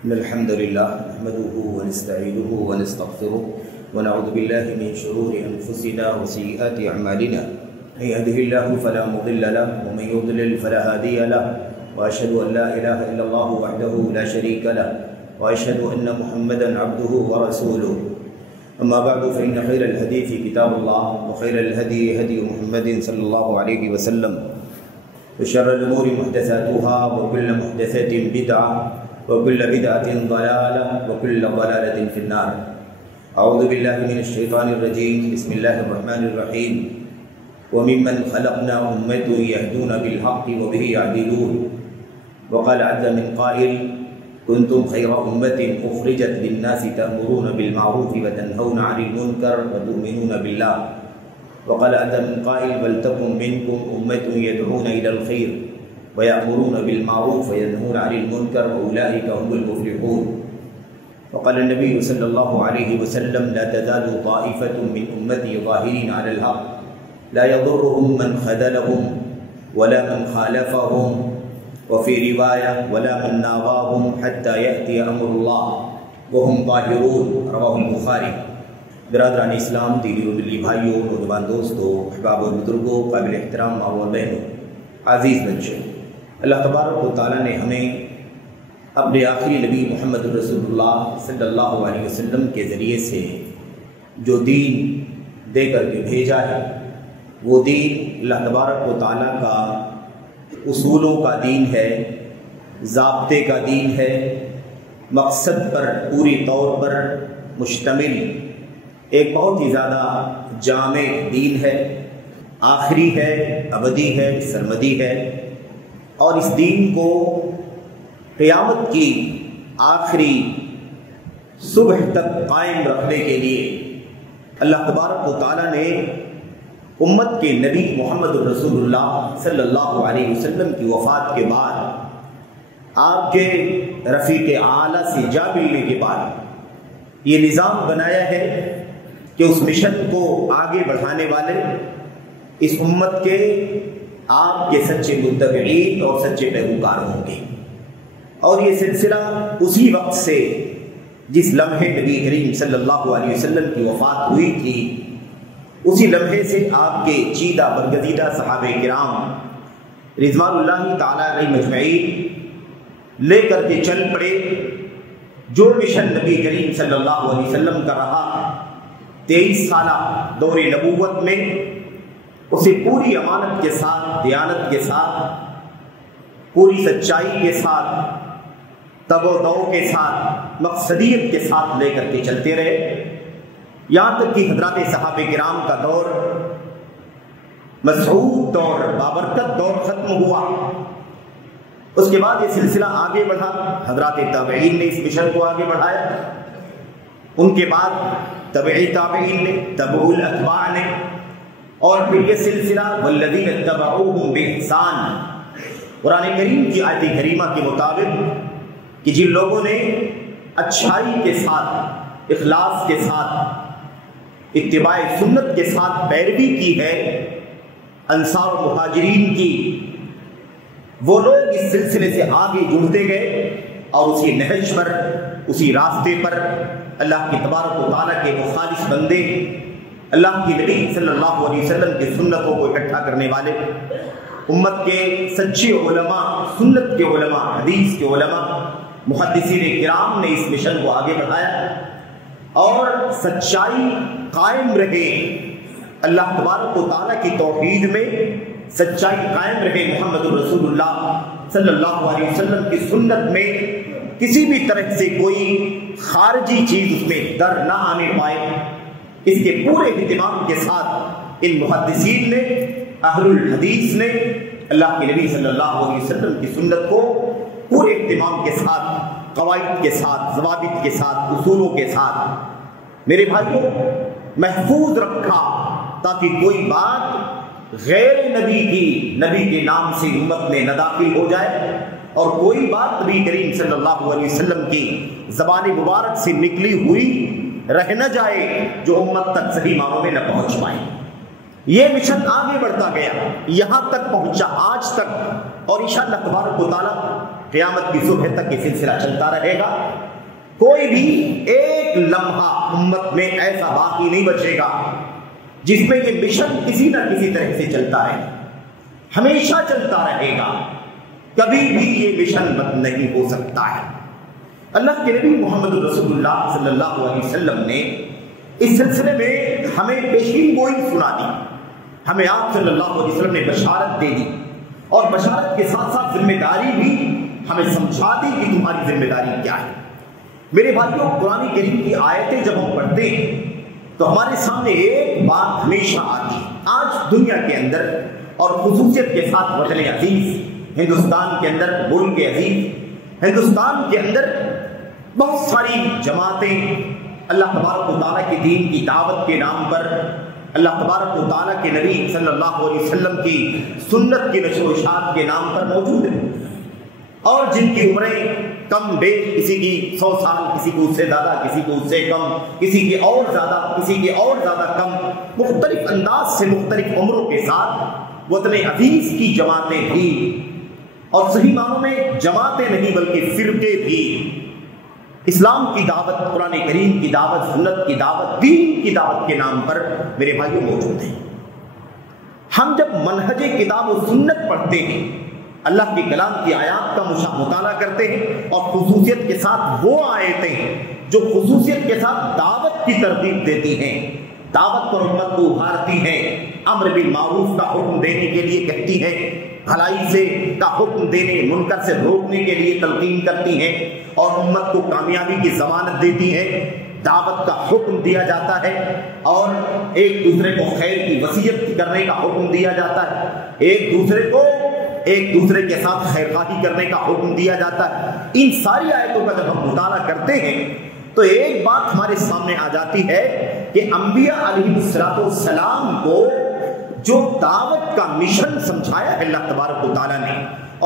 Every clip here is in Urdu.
إن الحمد لله نحمده ونستعينه ونستغفره ونعوذ بالله من شرور أنفسنا وسيئات أعمالنا من يهده الله فلا مضل له ومن يضلل فلا هادي له وأشهد أن لا إله إلا الله وحده لا شريك له وأشهد أن محمدا عبده ورسوله أما بعد فإن خير الحديث كتاب الله وخير الهدي هدي محمد صلى الله عليه وسلم وشر الأمور محدثاتها وكل محدثة بدعة وكل بدعة ضلالة وكل ضلالة في النار. أعوذ بالله من الشيطان الرجيم. بسم الله الرحمن الرحيم. وممن خلقنا أمة يهدون بالحق وبه يعدلون. وقال عز من قائل كنتم خير أمة أخرجت للناس تأمرون بالمعروف وتنهون عن المنكر وتؤمنون بالله. وقال عز من قائل ولتكن منكم أمة يدعون إلى الخير ويأمرون بالمعروف وينهون عن المنكر وأولئك هم المفلحون. وقال النبي صلى الله عليه وسلم لا تزال طائفة من أمتي ظاهرين على الحق لا يضرهم من خذلهم ولا من خالفهم وفي رواية ولا من ناظاهم حتى يأتي أمر الله وهم ظاهرون. رواه البخاری. برادران اسلام، دینی و دلی بھائیوں، نوجوان دوستوں، احباب اور بزرگوں، قابل احترام ماں و بہنوں، عزیز بچے، اللہ تبارک و تعالیٰ نے ہمیں اپنے آخری نبی محمد رسول اللہ صلی اللہ علیہ وسلم کے ذریعے سے جو دین دے کر کے بھیجا ہے، وہ دین اللہ تبارک و تعالیٰ کا اصولوں کا دین ہے، ضابطے کا دین ہے، مقصد پر پوری طور پر مشتمل ایک بہت ہی زیادہ جامع دین ہے، آخری ہے، ابدی ہے، سرمدی ہے، اور اس دین کو قیامت کی آخری صبح تک قائم رکھنے کے لیے اللہ تبارک و تعالیٰ نے امت کے نبی محمد رسول اللہ صلی اللہ علیہ وسلم کی وفات کے بعد، آپ کے رفیق اعلیٰ سے جا ملنے کے بعد یہ نظام بنایا ہے کہ اس مشن کو آگے بڑھانے والے اس امت کے آپ کے سچے متبعین اور سچے پیروکار ہوں گے. اور یہ سلسلہ اسی وقت سے جس لمحے نبی کریم صلی اللہ علیہ وسلم کی وفات ہوئی تھی، اسی لمحے سے آپ کے چیدہ برگزیدہ صحابہ کرام رضوان اللہ تعالیٰ علیہ مجمعین لے کر کے چل پڑے. جو مشن نبی کریم صلی اللہ علیہ وسلم کا رہا 23 سالہ دور نبوت میں، اسے پوری امانت کے ساتھ، دیانت کے ساتھ، پوری سچائی کے ساتھ، تب و دو کے ساتھ، مقصدیت کے ساتھ لے کر کے چلتے رہے، یہاں تک کہ حضرات صحابہ کرام کا دور، مسعود دور، بابرکت دور ختم ہوا. اس کے بعد یہ سلسلہ آگے بڑھا، حضرات تابعین نے اس مشن کو آگے بڑھایا، ان کے بعد تبعی تابعین نے، تبع الاتباع نے، اور پھر یہ سلسلہ والذین اتبعوہم بإحسان. قرآن کریم کی آیت کریمہ کے مطابق کہ جن لوگوں نے اچھائی کے ساتھ، اخلاص کے ساتھ، اتباع سنت کے ساتھ پیروی کی ہے انصار و مہاجرین کی، وہ لوگ اس سلسلے سے آگے جڑتے گئے اور اسی نہج پر، اسی راستے پر اللہ کی تبارک و تعالیٰ کے مخالص بندے، اللہ کی نبی صلی اللہ علیہ وسلم کی سنتوں کو اکٹھا کرنے والے، امت کے سچے علماء، سنت کے علماء، حدیث کے علماء، محدثین کرام نے اس مشن کو آگے بڑھایا اور سچائی قائم رہے، اللہ تبارک و تعالیٰ کی توحید میں سچائی قائم رہے، محمد رسول اللہ صلی اللہ علیہ وسلم کی سنت میں کسی بھی طرح سے کوئی خارجی چیز اس میں در نہ آنے پائے. اس کے پورے اہتمام کے ساتھ ان محدثین نے، اہل الحدیث نے اللہ کے نبی صلی اللہ علیہ وسلم کی سنت کو پورے اہتمام کے ساتھ، قواعد کے ساتھ، ضوابط کے ساتھ، اصولوں کے ساتھ میرے بھائیوں محفوظ رکھا، تاکہ کوئی بات غیر نبی کی، نبی کے نام سے امت میں نہ داخل ہو جائے، اور کوئی بات نبی کریم صلی اللہ علیہ وسلم کی زبان مبارک سے نکلی ہوئی رہ نہ جائے جو امت تک صحیح معنوں میں نہ پہنچ پائے. یہ مشن آگے بڑھتا گیا، یہاں تک پہنچا آج تک، اور انشاءاللہ تبارک و تعالیٰ قیامت کی صبح تک یہ سلسلہ چلتا رہے گا. کوئی بھی ایک لمحہ امت میں ایسا باقی نہیں بچے گا جس میں یہ مشن کسی نہ کسی طرح سے چلتا رہے. ہمیشہ چلتا رہے گا، کبھی بھی یہ مشن بند نہیں ہو سکتا ہے. اللہ کے نبی محمد رسول اللہ صلی اللہ علیہ وسلم نے اس سلسلے میں ہمیں پیشین گوئی سنا دی. ہمیں آپ صلی اللہ علیہ وسلم نے بشارت دے دی، اور بشارت کے ساتھ ساتھ ذمہ داری بھی ہمیں سمجھا دی کہ تمہاری ذمہ داری کیا ہے. میرے بھائیوں، قرآن کریم کی آیتیں جب ہم پڑھتے ہیں تو ہمارے سامنے ایک بات ہمیشہ آتی ہے. آج دنیا کے اندر اور خصوصیت کے ساتھ وطن عزیز ہندوستان کے اندر، ملک عزیز ہندوستان کے اندر بہت ساری جماعتیں اللہ تبارک و تعالیٰ کے دین کی دعوت کے نام پر، اللہ تبارک و تعالیٰ کے نبی صلی اللہ علیہ وسلم کی سنت کی نشر و اشاعت کے نام پر موجود ہیں، اور جن کی عمریں کم بیش، کسی کی 100 سال، کسی کو اس سے زیادہ، کسی کو اس سے کم، کسی کی اور زیادہ، کسی کی اور زیادہ کم، مختلف انداز سے مختلف عمروں کے ساتھ وطن عزیز کی جماعتیں بھی، اور صحیح معنوں میں جماعتیں نہیں بلکہ فرقے بھی، اسلام کی دعوت، قرآن کریم کی دعوت، سنت کی دعوت، دین کی دعوت کے نام پر میرے بھائیوں موجود ہیں. ہم جب منہج کتاب و سنت پڑھتے ہیں، اللہ کی کلام کی آیات کا مطالعہ کرتے ہیں، اور خصوصیت کے ساتھ وہ آیتیں جو خصوصیت کے ساتھ دعوت کی ترغیب دیتی ہیں، دعوت پر امت کو ابھارتی ہیں، امر بالمعروف کا حکم دینے کے لیے کہتی ہیں، بھلائی سے کا حکم دینے، منکر سے روکنے کے لیے تلقین کرتی ہیں، اور امت کو کامیابی کی ضمانت دیتی ہیں، دعوت کا حکم دیا جاتا ہے، اور ایک دوسرے کو خیر کی وصیت کرنے کا حکم دیا جاتا ہے، ایک دوسرے کے ساتھ خیرخواہی کرنے کا حکم دیا جاتا ہے. ان ساری آیتوں کا جب ہم مطالعہ کرتے ہیں تو ایک بات ہمارے سامنے آ جاتی ہے کہ انبیاء علیہ السلام کو جو دعوت کا مشن سمجھایا ہے اللہ تبارک و تعالیٰ نے،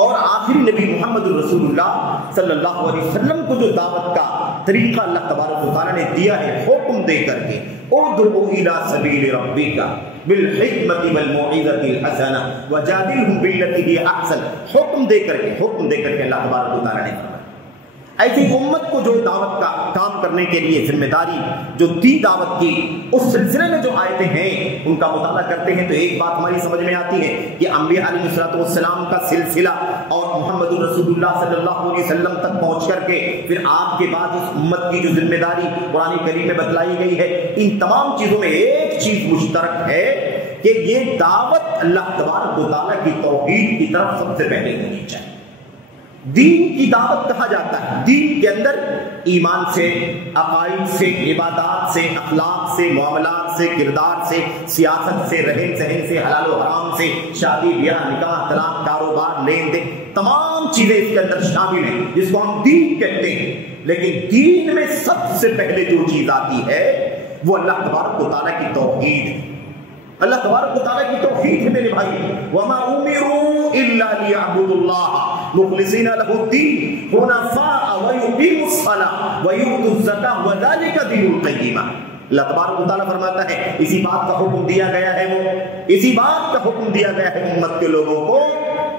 اور آخری نبی محمد رسول اللہ صلی اللہ علیہ وسلم کو جو دعوت کا طریقہ اللہ تبارک و تعالیٰ نے دیا ہے حکم دے کر کے، ادعو الی سبیل ربک بالحکمۃ والموعظۃ الحسنہ وجادلہم باللتی ہی احسن، حکم دے کر کے اللہ تبارک و تعالیٰ نے ایسی امت کو جو دعوت کا کام کرنے کے لیے ذمہ داری جو دی دعوت کی، اس سلسلے میں جو آیتیں ہیں ان کا مطالعہ کرتے ہیں تو ایک بات ہماری سمجھ میں آتی ہے کہ انبیاء علیہ السلام کا سلسلہ اور محمد رسول اللہ صلی اللہ علیہ وسلم تک پہنچ کر کے پھر آپ کے بعد اس امت کی جو ذمہ داری قرآن کریم میں بتلائی گئی ہے، ان تمام چیزوں میں ایک چیز مشترک ہے کہ یہ دعوت اللہ تبارک و تعالیٰ کی توحید کی طرف سب سے پہلے ہونی چاہیے. دین کی دعوت کہا جاتا ہے، دین کے اندر ایمان سے، عقائد سے، عبادات سے، اخلاق سے، معاملات سے، کردار سے، سیاست سے، رہن سہن سے، حلال و حرام سے، شادی بیاہ، نکاح، طلاق، کاروبار، لین دین، تمام چیزیں اس کے اندر شامل ہیں جس کو ہم دین کہتے ہیں. لیکن دین میں سب سے پہلے جو چیز آتی ہے وہ اللہ تبارک و تعالیٰ کی توحید ہے. اللہ تبارک و تعالیٰ کی توحید ہے میرے بھائی. وَمَا أُمِرُوا إِلَّا لِيَعْبُدُوا اللَّهَ مُخْلِصِينَ لَهُ الدِّينَ حُنَفَاءَ وَيُقِيمُوا الصَّلَاةَ وَيُؤْتُوا الزَّكَاةَ وَذَلِكَ دِينُ الْقَيِّمَةِ. اللہ تبارک و تعالیٰ فرماتا ہے اسی بات کا حکم دیا گیا ہے اسی بات کا حکم دیا گیا ہے امت کے لوگوں کو،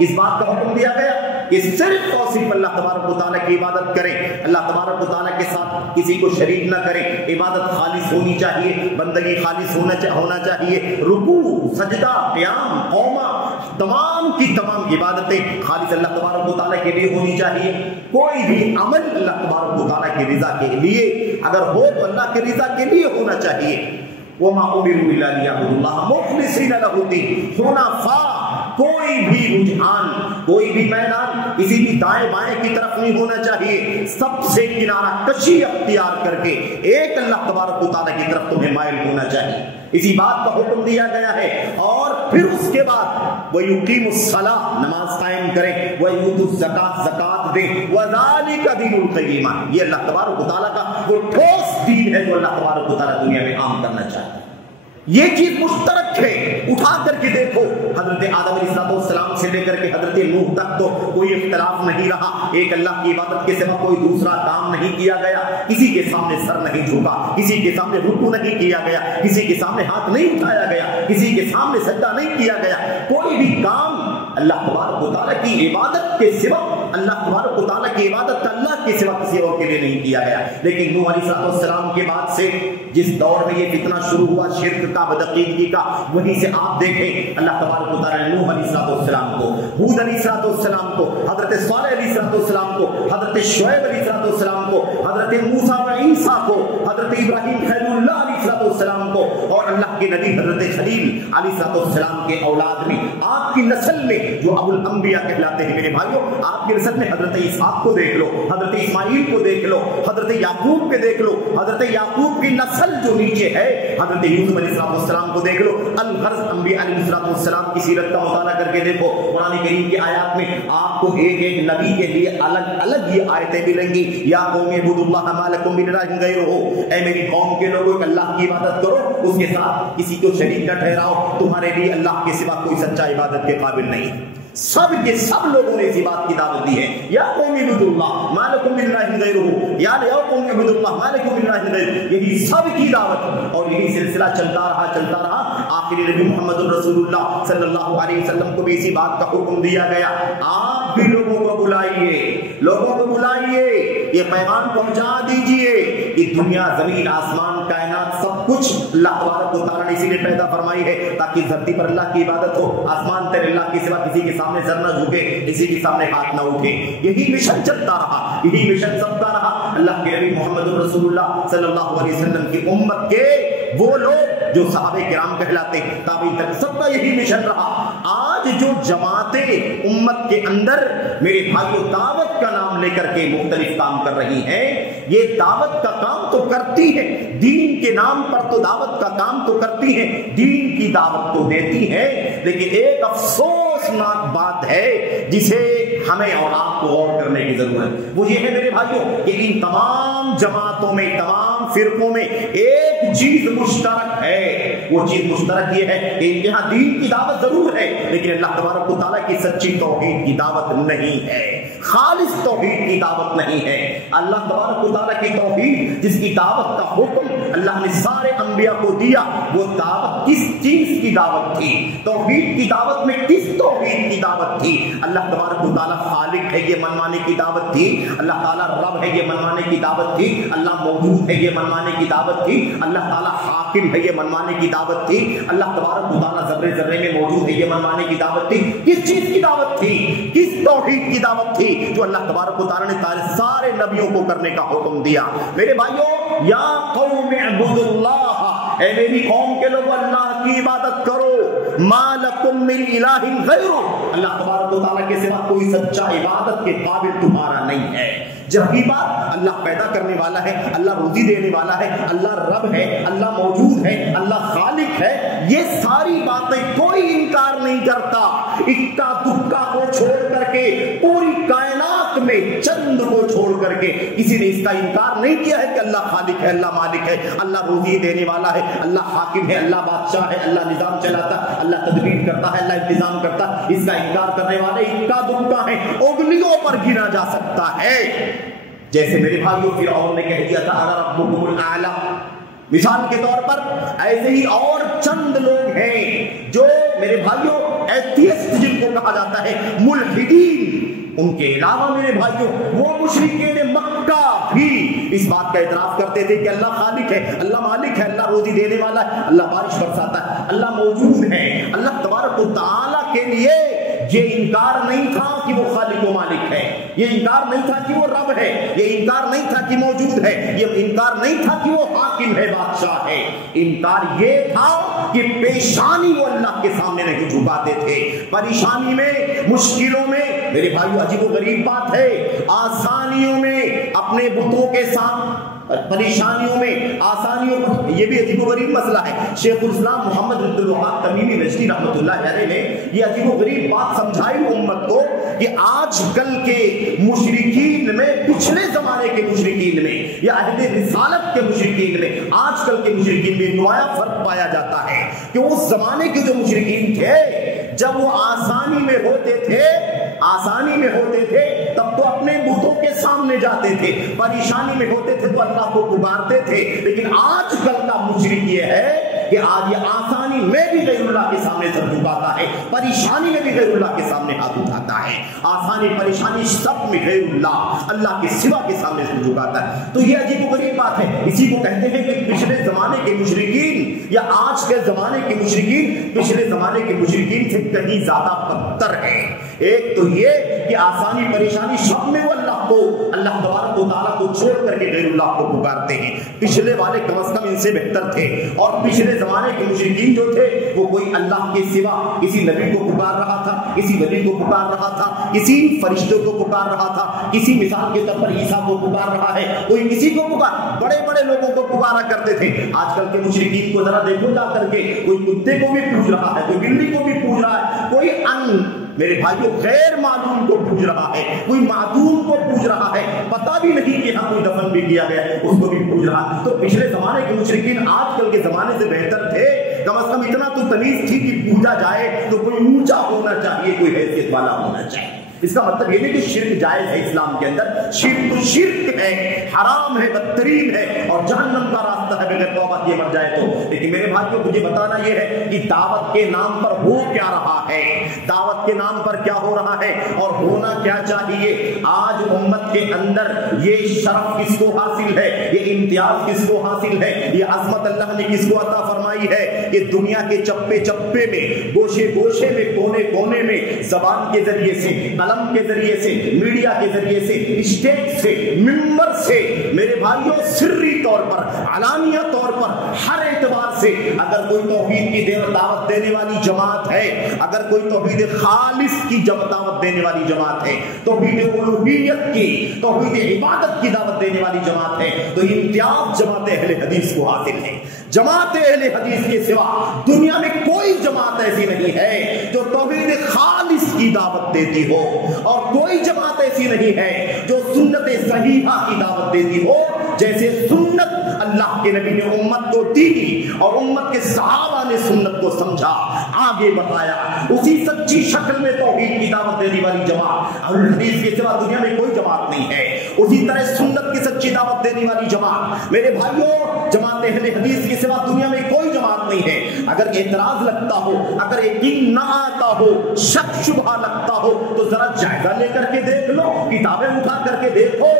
اس بات کا حکم دیا گیا کہ صرف اور صرف اللہ تبارک و تعالیٰ کی عبادت کریں، اللہ تبارک و تعالیٰ کے ساتھ کسی کو شریک نہ کریں، عبادت خالص ہونی چاہیے، بندگی خالص ہونا چاہیے، رکوع، سجدہ، قیام، قومہ، تمام کی تمام عبادتیں خالص اللہ تبارک و تعالیٰ کے لیے ہونی چاہیے. کوئی بھی عمل اللہ تبارک و تعالیٰ کی رضا کے لیے اگر ہو تو اللہ کی رضا کے لیے ہونا چاہیے. وَمَا أُمِرُوا إِلَّا لِيَعْبُدُوا اللَّهَ مُخْلِصِينَ لَهُ الدِّينَ حُنَفَاءَ. کوئی بھی رجحان، کوئی بھی میدان کسی بھی دائیں بائیں کی طرف نہیں ہونا چاہیے، سب سے کنارہ کشی اختیار کر کے ایک اللہ تبارک و تعالیٰ کی طرف تمہیں مائل ہونا چاہیے. اسی بات کا حکم دیا گیا ہے. اور پھر اس کے بعد وَيُقِيمُوا الصَّلَاةَ، نماز قائم کریں، وَيُؤْتُوا الزَّكَاةَ، زکات دیں، وَذَلِكَ دِينُ الْقَيِّمَةِ. یہ اللہ تبارک و تعالیٰ کا وہ ٹھوس دین ہے جو اللہ تبارک و تعالیٰ دنیا میں عام کرنا چاہتا ہے. یہ چیز مشترک ہے. اٹھا کر کے دیکھو حضرت آدم علیہ السلام سے لے کر کے حضرت نوح تک تو کوئی اختلاف نہیں رہا، ایک اللہ کی عبادت کے سوا کوئی دوسرا کام نہیں کیا گیا، کسی کے سامنے سر نہیں جھکا، کسی کے سامنے رکوع نہیں کیا گیا، کسی کے سامنے ہاتھ نہیں اٹھایا گیا، کسی کے سامنے سجدہ نہیں کیا گیا. کوئی بھی کام اللہ تبارک و تعالیٰ کی عبادت کے سوا، اللہ تبارک و تعالیٰ کی عبادت کا اللہ کے سوا کسی اور کے لیے نہیں کیا گیا. لیکن نوح علیہ السلام کے بعد سے جس دور میں یہ فتنہ شروع ہوا شرک کا، بدعقیدگی کا، وہیں سے آپ دیکھیں اللہ تبارک و تعالیٰ نے نوح علیہ السلام کو، ہود علیہ السلام کو، حضرت صالح علیہ السلام کو، حضرت شعیب علیہ السلام کو، حضرت موسیٰ و عیسیٰ کو، حضرت ابراہیم خلیل اللہ علیہ السلام کو، اور اللہ کے نبی حضرت خلیل علیہ السلام کے اولاد میں، آپ کی نسل میں جو ابو الانبیاء کہلاتے ہیں میرے بھائیوں، آپ کی نسل میں حضرت اسحاق کو دیکھ لو، حضرت اسماعیل کو دیکھ لو، حضرت یعقوب کے دیکھ لو، حضرت یعقوب کی نسل جو نیچے ہے حضرت یوسف علیہ السلام کو دیکھ لو. الغرض انبیاء علیہ السلام کی سیرت کا مطالعہ کر کے دیکھو، قرآن کریم کی آیات میں آپ کو ایک ایک نبی کے لیے الگ الگ یہ آیتیں ملیں گی. یا قوم اعبدوا اللہ ما لکم من الہ غیرہ، اے میری قوم کے لوگوں اللہ کی عبادت کرو، اس کے ساتھ کسی کو شریک نہ ٹھہراؤ، تمہارے لیے اللہ کے سوا کوئی سچا عبادت کے قابل نہیں. سب کے سب لوگوں نے اسی بات کی دعوت دی ہے. یا قوم اعبدوا اللہ ما لکم من الہ غیرہ، یا قوم اعبدوا اللہ ما لکم من الہ غیرہ، یہی سب کی دعوت اور یہی سلسلہ چلتا رہا. آخری نبی محمد رسول اللہ صلی اللہ علیہ وسلم کو بھی اسی بات کا حکم دیا گیا. آپ بھی لوگوں کو بلائیے، لوگوں کو بلائیے، یہ پیغام پہنچا دیجئے کہ دنیا، زمین، آسمان، کائنات سب کچھ اللہ تبارک و تعالیٰ نے اسی لیے پیدا فرمائی ہے تاکہ دھرتی پر اللہ کی عبادت ہو، آسمان پر اللہ کے سوا کسی کے سامنے سر نہ جھکے، کسی کے سامنے ہاتھ نہ اٹھے. یہی مشن چلتا رہا، یہی مشن چلتا رہا. اللہ کے نبی محمد رسول اللہ صلی اللہ علیہ وسلم کی امت کے وہ لوگ جو صحابہ کرام کہلاتے ہیں، تابعین تک، سب کا یہی مشن رہا. آج جو جماعتیں امت کے اندر میرے بھائیوں دعوت کا نام لے کر کے مختلف کام کر رہی ہیں، یہ دعوت کا کام تو کرتی ہے، دین کے نام پر تو دعوت کا کام تو کرتی ہے، دین کی دعوت تو دیتی ہے، لیکن ایک افسوسناک بات ہے جسے ہمیں اور آپ کو غور کرنے کی ضرورت ہے. وہ یہ ہے میرے بھائیوں کہ ان تمام جماعتوں میں، تمام فرقوں میں ایک چیز مشترک ہے. وہ چیز مشترک یہ ہے کہ ان کے ہاں دین کی دعوت ضرور ہے، لیکن اللہ تبارک و تعالیٰ کی سچی توحید کی دعوت نہیں ہے، خالص توحید کی دعوت نہیں ہے. اللہ تبارک و تعالیٰ کی توحید جس کی دعوت کا حکم اللہ نے سارے انبیاء کو دیا، وہ دعوت کس چیز کی دعوت تھی؟ توحید کی دعوت میں کس توحید کی دعوت تھی؟ اللہ تبارک و تعالیٰ خالق ہے یہ منوانے کی دعوت تھی، اللہ تعالیٰ رب ہے یہ منوانے کی دعوت تھی، اللہ موجود ہے یہ منوانے کی دعوت تھی، اللہ تعالیٰ حاکم ہے یہ منوانے کی دعوت تھی، اللہ تبارک و تعالیٰ ذرے ذرے میں موجود ہے یہ منوانے کی دعوت تھی. کس چیز کی دعوت تھی؟ کس توحید کی دعوت تھی جو اللہ تبارک و تعالیٰ نے سارے نبیوں کو کرنے کا حکم دیا؟ میرے بھائیوں، یا قوم اعبدوا اللہ، اے میری قوم کے لوگ اللہ کی عبادت کرو، ما لکم من الہ غیرہ، اللہ تبارک و تعالیٰ کے سوا کوئی سچا عبادت کے قابل تمہارا نہیں ہے. جب یہ بات اللہ پیدا کرنے والا ہے، اللہ روزی دینے والا ہے، اللہ رب ہے، اللہ موجود ہے، اللہ خالق ہے، یہ ساری باتیں کوئی انکار نہیں کرتا. اکا دکا کو چھوڑ کر کے، پوری کائنات میں چند کو چھوڑ کر کے کسی نے اس کا انکار نہیں کیا ہے کہ اللہ خالق ہے، اللہ مالک ہے، اللہ روزی دینے والا ہے، اللہ حاکم ہے، اللہ بادشاہ ہے، اللہ نظام چلاتا ہے، اللہ تدبیر کرتا ہے، اللہ انتظام کرتا ہے. اس کا انکار کرنے والے اکا دکا ہیں، انگلیوں پر گنا جا سکتا ہے. جیسے میرے بھائیوں فرعون نے کہہ دیا تھا اگر ربکم الاعلی، مثال کے طور پر ایسے ہی اور چند لوگ ہیں جو میرے بھائیوں ایتھیسٹ جن کو کہا جاتا ہے، ملحدین. ان کے علاوہ میرے بھائیوں وہ مشرکین مکہ بھی اس بات کا اعتراف کرتے تھے کہ اللہ خالق ہے، اللہ مالک ہے، اللہ روزی دینے والا ہے، اللہ بارش برساتا ہے، اللہ موجود ہے. اللہ تبارک و تعالیٰ کے لیے یہ انکار نہیں تھا کہ وہ خالق و مالک ہے، یہ انکار نہیں تھا کہ وہ رب ہے، یہ انکار نہیں تھا کہ موجود ہے، یہ انکار نہیں تھا کہ وہ حاکم ہے، بادشاہ ہے. انکار یہ تھا کہ پیشانی وہ اللہ کے سامنے نہیں جھکاتے تھے. پریشانی میں، مشکلوں میں میرے بھائیو عجیب و غریب بات ہے، آسانیوں میں اپنے بتوں کے ساتھ، پریشانیوں میں آسانیوں پر، یہ بھی عجیب و غریب مسئلہ ہے. شیخ الاسلام محمد عبد الوہاب تمیمی نجدی رحمۃ اللہ علیہ نے یہ عجیب و غریب بات سمجھائی امت کو کہ آج کل کے مشرکین میں، پچھلے زمانے کے مشرکین میں یا عہد رسالت کے مشرکین میں، آج کل کے مشرکین میں نمایاں فرق پایا جاتا ہے کہ اس زمانے کے جو مشرکین تھے جب وہ آسانی میں ہوتے تھے، آسانی میں ہوتے تھے تب تو اپنے بتوں کے سامنے جاتے تھے، پریشانی میں ہوتے تھے تو اللہ کو پکارتے تھے، لیکن آج کل کا مشرک یہ ہے کہ آج یہ آسانی میں بھی غیر اللہ کے سامنے سر جھکاتا ہے، پریشانی میں بھی غیر اللہ کے سامنے ہاتھ اٹھاتا ہے، آسانی پریشانی سب میں غیر اللہ کے سوا کے سامنے سر جھکاتا ہے۔ تو یہ عجیب و غریب بات ہے، اسی کو کہتے ہیں کہ پچھلے زمانے کے مشرکین یا آج کے زمانے کے مشرکین پچھلے زمانے کے مشرکین سے کہیں زیادہ بدتر ہے۔ ایک تو یہ کہ آسانی پریشانی سب میں وہ اللہ تبارک و تعالیٰ کو چھوڑ کر کے غیر اللہ کو پکارتے ہیں، پچھلے والے کم از کم ان سے بہتر تھے، اور پچھلے زمانے کے مشرکین جو تھے وہ کوئی اللہ کے سوا کسی نبی کو پکار رہا تھا، کسی ولی کو پکار رہا تھا، کسی فرشتے کو پکار رہا تھا، کسی مثال کے طور پر عیسیٰ کو پکار رہا ہے، کوئی کسی کو پکار، بڑے بڑے لوگوں کو پکارا کرتے تھے۔ آج کل کے مشرکین کو ذرا دیکھو جا کر کے، کوئی کتے کو بھی پوج رہا ہے، کوئی بلی کو بھی پوج رہا ہے، کوئی میرے بھائیوں غیر معلوم کو پوج رہا ہے، کوئی معدوم کو پوج رہا ہے، پتہ بھی نہیں کہ ہاں کوئی دفن بھی کیا گیا ہے اس کو بھی پوج رہا ہے۔ تو پچھلے زمانے کے مشرکین آج کل کے زمانے سے بہتر تھے، کم از کم اتنا تو تمیز تھی کہ پوجا جائے تو کوئی اونچا ہونا چاہیے، کوئی حیثیت والا ہونا چاہیے۔ اس کا مطلب یہ نہیں کہ شرک جائز ہے اسلام کے اندر، شرک تو شرک ہے، حرام ہے، بدترین ہے، اور جہنم کا راستہ ہے بغیر توبہ کیے مر جائے تو۔ لیکن میرے بھائیوں مجھے بتانا یہ ہے کہ دعوت کے نام پر ہو کیا رہا ہے، دعوت کے نام پر کیا ہو رہا ہے اور ہونا کیا چاہیے۔ آج امت کے اندر یہ شرف کس کو حاصل ہے، یہ امتیاز کس کو حاصل ہے، یہ عظمت اللہ نے کس کو عطا فرمائی ہے کہ دنیا کے چپے چپے میں، گوشے گوشے میں، کونے کونے میں زبان کے ذریعے سے، قلم کے ذریعے سے، میڈیا کے ذریعے سے، اسٹیج سے، ممبر سے، میرے بھائیوں سری طور پر، علانیہ طور پر، ہر اعتبار سے اگر کوئی توحید کی دعوت دینے والی جماعت ہے، اگر کوئی توحید خالص کی دعوت دینے والی جماعت ہے، توحید الوہیت کی، توحید عبادت کی دعوت دینے والی جماعت ہے، تو امتیاز جماعت اہل حدیث کو حاصل ہے۔ جماعت اہل حدیث کے سوا دنیا میں کوئی جماعت ایسی نہیں ہے جو توحید خالص کی دعوت دیتی ہو، اور کوئی جماعت ایسی نہیں ہے جو سنت صحیحہ کی دعوت دیتی ہو، جیسے سنت اللہ کے نبی نے امت کو دی اور امت کے صحابہ نے سنت کو سمجھا، آگے بڑھایا، اسی سچی شکل میں توحید کی دعوت دینے والی جماعت اہل حدیث کے سوا دنیا میں کوئی جماعت نہیں ہے۔ اسی طرح سنت کی سچی دعوت دینے والی جماعت، میرے بھائیوں جماعت اہل حدیث کے سوا دنیا میں کوئی جماعت نہیں ہے۔ اگر اعتراض لگتا ہو، اگر یقین نہ آتا ہو، شک شبہ لگتا ہو، تو ذرا جائزہ لے کر کے دیکھ لو، کتابیں اٹھا کر کے دیکھو،